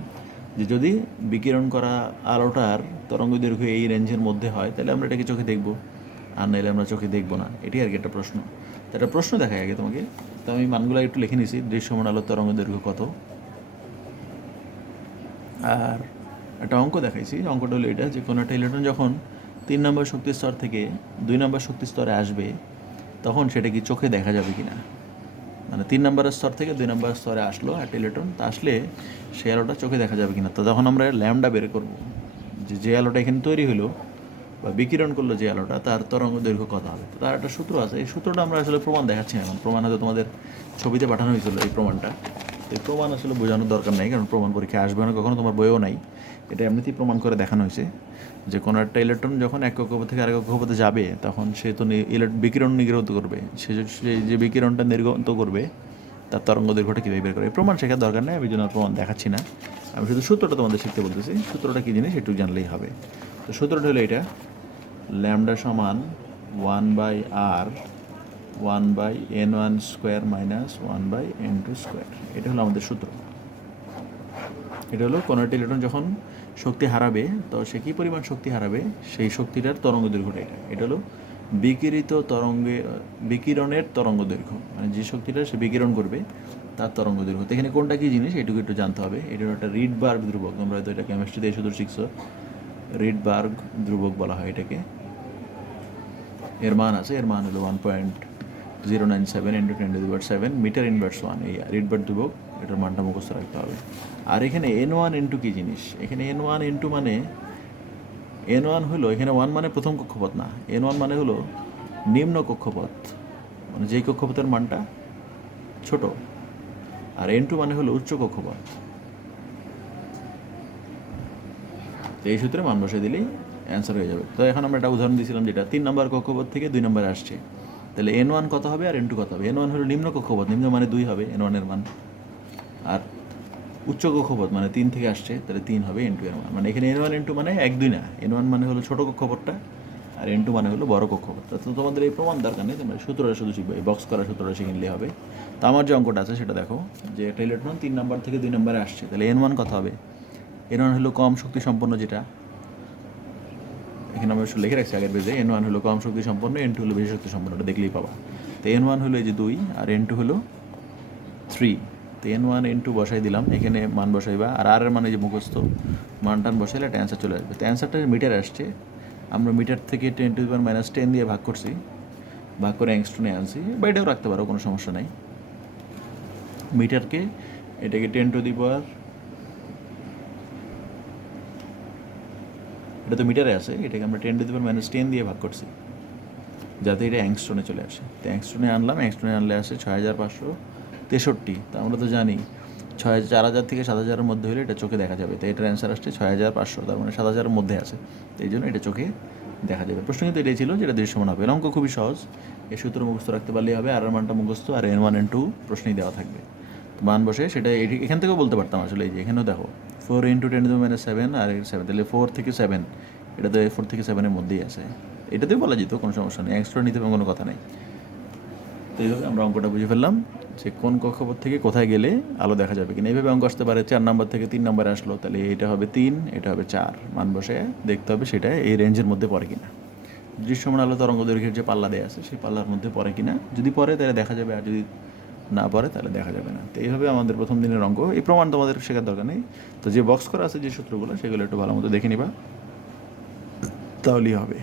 যে যদি বিকিরণ করা আলোটার তরঙ্গ দৈর্ঘ্য এই রেঞ্জের মধ্যে হয়, তাহলে আমরা এটাকে চোখে দেখবো, আর নাহলে আমরা চোখে দেখবো না। এটি আর কি একটা প্রশ্ন। তো একটা প্রশ্ন দেখায় আগে তোমাকে। তো আমি মানগুলো একটু লিখে নিছি। দৃশ্যমান আলোর তরঙ্গ দৈর্ঘ্য কত, আর একটা অঙ্ক দেখাইছি। অঙ্কটা হলো এটা, যে কোনো একটা ইলেকট্রন যখন 3 নম্বর শক্তি স্তর থেকে 2 নম্বর শক্তি স্তরে আসবে, তখন সেটা কি চোখে দেখা যাবে কি না। মানে 3 নম্বরের স্তর থেকে 2 নম্বর স্তরে আসলো একটা ইলেকট্রন, তা আসলে সেই আলোটা চোখে দেখা যাবে কিনা। তো তখন আমরা ল্যামডা বের করব, যে আলোটা এখানে তৈরি হলো বা বিকিরণ করলো যে আলোটা, তার তরঙ্গ দৈর্ঘ্য কত হবে। তো তার একটা সূত্র আছে। এই সূত্রটা আমরা আসলে প্রমাণ দেখাচ্ছি না এখন। প্রমাণ হয়তো তোমাদের ছবিতে পাঠানো হয়েছিল এই প্রমাণটা। তো এই প্রমাণ আসলে বোঝানোর দরকার নেই, কারণ প্রমাণ পরীক্ষায় আসবে না কখনো, তোমার বইও নাই। এটা এমনিতেই প্রমাণ করে দেখানো হয়েছে যে কোনো একটা ইলেকট্রন যখন এক কক্ষপথ থেকে আরেক কক্ষপথে যাবে, তখন সে তো বিকিরণ নির্গত করবে। সে যে বিকিরণটা নির্গত করবে তার তরঙ্গ দৈর্ঘ্যটা কীভাবে বের করে। এই প্রমাণ শেখার দরকার নেই, আমি জন্য প্রমাণ দেখাচ্ছি না। আমি শুধু সূত্রটা তোমাদের শিখতে বলতেছি। সূত্রটা কী জিনিস একটু জানলেই হবে। তো সূত্রটা হলো এটা, ল্যামডা সমান 1/r 1/n1 square minus 1/n2 square. এটা হলো আমাদের সূত্র। এটা হলো কোনো একটা ইলেকট্রন যখন শক্তি হারাবে, তো সে কী পরিমাণ শক্তি হারাবে সেই শক্তিটার তরঙ্গ দৈর্ঘ্যটা। এটা হলো বিকিরণের তরঙ্গ দৈর্ঘ্য, মানে যে শক্তিটা সে বিকিরণ করবে তার তরঙ্গ দৈর্ঘ্য। তো এখানে কোনটা কী জিনিস এটুকু একটু জানতে হবে। এটা হলো একটা রিডবার্গ ধ্রুবক। তোমরা হয়তো এটা কেমিস্ট্রিতে শুধু শিখছো, রিডবার্গ ধ্রুবক বলা হয় এটাকে। এর মান আছে, এর মান হলো 1.097 × 10⁻7 মিটার ইনভার্স 1। এই রিডবার্গ ধ্রুবক, এটার মানটা মুখস্থ রাখতে হবে। আর এখানে n1 ইন্টু কী জিনিস, এখানে n1 ইন্টু মানে n1 হলো, এখানে 1 মানে প্রথম কক্ষপথ না, n1 মানে হলো নিম্ন কক্ষপথ, মানে যেই কক্ষপথের মানটা ছোট। আর N2 মানে হলো উচ্চ কক্ষপথ। তো এই সূত্রে মান বসে দিলেই অ্যান্সার হয়ে যাবে। তো এখন আমরা একটা উদাহরণ দিয়েছিলাম যেটা 3 নম্বর কক্ষপথ থেকে 2 নম্বরে আসছে, তাহলে N1 কত হবে আর N2 কত হবে? N1 হলো নিম্ন কক্ষপথ, নিম্ন মানে 2 হবে N1 এর মান, আর উচ্চ কক্ষপথ মানে 3 থেকে আসছে, তাহলে 3 হবে N2 এর মান। মানে এখানে N1 N2 মানে 1 2 না, N1 মানে হলো ছোট কক্ষপথটা আর N2 মানে হলো বড় কক্ষপথটা। তো তোমাদের এই প্রমাণ দরকার নেই, তোমরা সূত্রটা শুধু শিখবে, এই বক্স করার সূত্রটা শিখে নিলে হবে। তো আমার যে অঙ্কটা আছে সেটা দেখো, যে একটা ইলেকট্রন 3 নাম্বার থেকে 2 নম্বরে আসছে, তাহলে N1 কত হবে? N1 হলো কম শক্তি সম্পন্ন, যেটা এখানে আমরা লিখে রাখছি আগের পেজে। N1 হলো কম শক্তি সম্পন্ন, N2 হলো বেশি শক্তি সম্পন্ন, ওটা দেখলেই পাবা। তো N1 হলো এই যে 2 আর N2 হলো 3। তো N1 N2 বসাই দিলাম, এখানে মান বসাইবা, আর আর এর মানে যে মুখস্থ মান টান বসাইলে একটা অ্যান্সার চলে আসবে। তো অ্যান্সারটা মিটারে আসছে, আমরা মিটার থেকে 10⁻10 দিয়ে ভাগ করছি, ভাগ করে অ্যাংস্ট্রনে আনছি, বা এটাও রাখতে পারো, কোনো সমস্যা নাই। মিটারকে এটাকে 10⁻, এটা তো মিটারে আছে, এটাকে আমরা 10⁻10 দিয়ে ভাগ করছি যাতে এটা অ্যাংস্ট্রনে চলে আসে। তো অ্যাংস্ট্রনে আনলাম, অ্যাংস্ট্রনে আনলে আসে 6563। তো আমরা তো জানি 4000 থেকে 7000-এর মধ্যে হলে এটা চোখে দেখা যাবে। তো এটার অ্যান্সার আসছে 6500, তার মানে 7000-এর মধ্যে আছে, তো এই জন্য এটা চোখে দেখা যাবে। প্রশ্ন কিন্তু এটাই ছিল, যেটা দৃশ্যমান হবে। অঙ্ক খুবই সহজ, এই সূত্র মুখস্থ রাখতে পারলেই হবে, আর মানটা মুখস্থ, আর N1 N2 প্রশ্নেই দেওয়া থাকবে। তো মান বসে সেটা এখান থেকেও বলতে পারতাম আসলে, এই যে এখানেও দেখো 4 × 10⁻7 আর 7, তাহলে 4 থেকে 7, এটা তো 4 থেকে 7-এর মধ্যেই আছে, এটাতেও বলা যেত, কোনো সমস্যা নেই, এক্সট্রা নিতে কোনো কথা নেই। তো এইভাবে আমরা অঙ্কটা বুঝে ফেললাম যে কোন কক্ষপথ থেকে কোথায় গেলে আলো দেখা যাবে কিনা। এইভাবে অঙ্ক আসতে পারে, 4 নাম্বার থেকে 3 নাম্বারে আসলো, তাহলে এটা হবে 3, এটা হবে 4, মান বসে দেখতে হবে সেটা এই রেঞ্জের মধ্যে পড়ে কিনা। দৃশ্যমান আলো তরঙ্গ দৈর্ঘ্যের যে পাল্লা দেওয়া আছে সেই পাল্লার মধ্যে পড়ে কিনা, যদি পড়ে তাহলে দেখা যাবে, আর যদি না পড়ে তাহলে দেখা যাবে না। তো এইভাবে আমাদের প্রথম দিনের অঙ্ক, এই প্রমাণ তোমাদের শেখার দরকার নেই। তো যে বক্স করা আছে যে সূত্রগুলো, সেগুলো একটু ভালো মতো দেখে নিবা, তাহলেই হবে।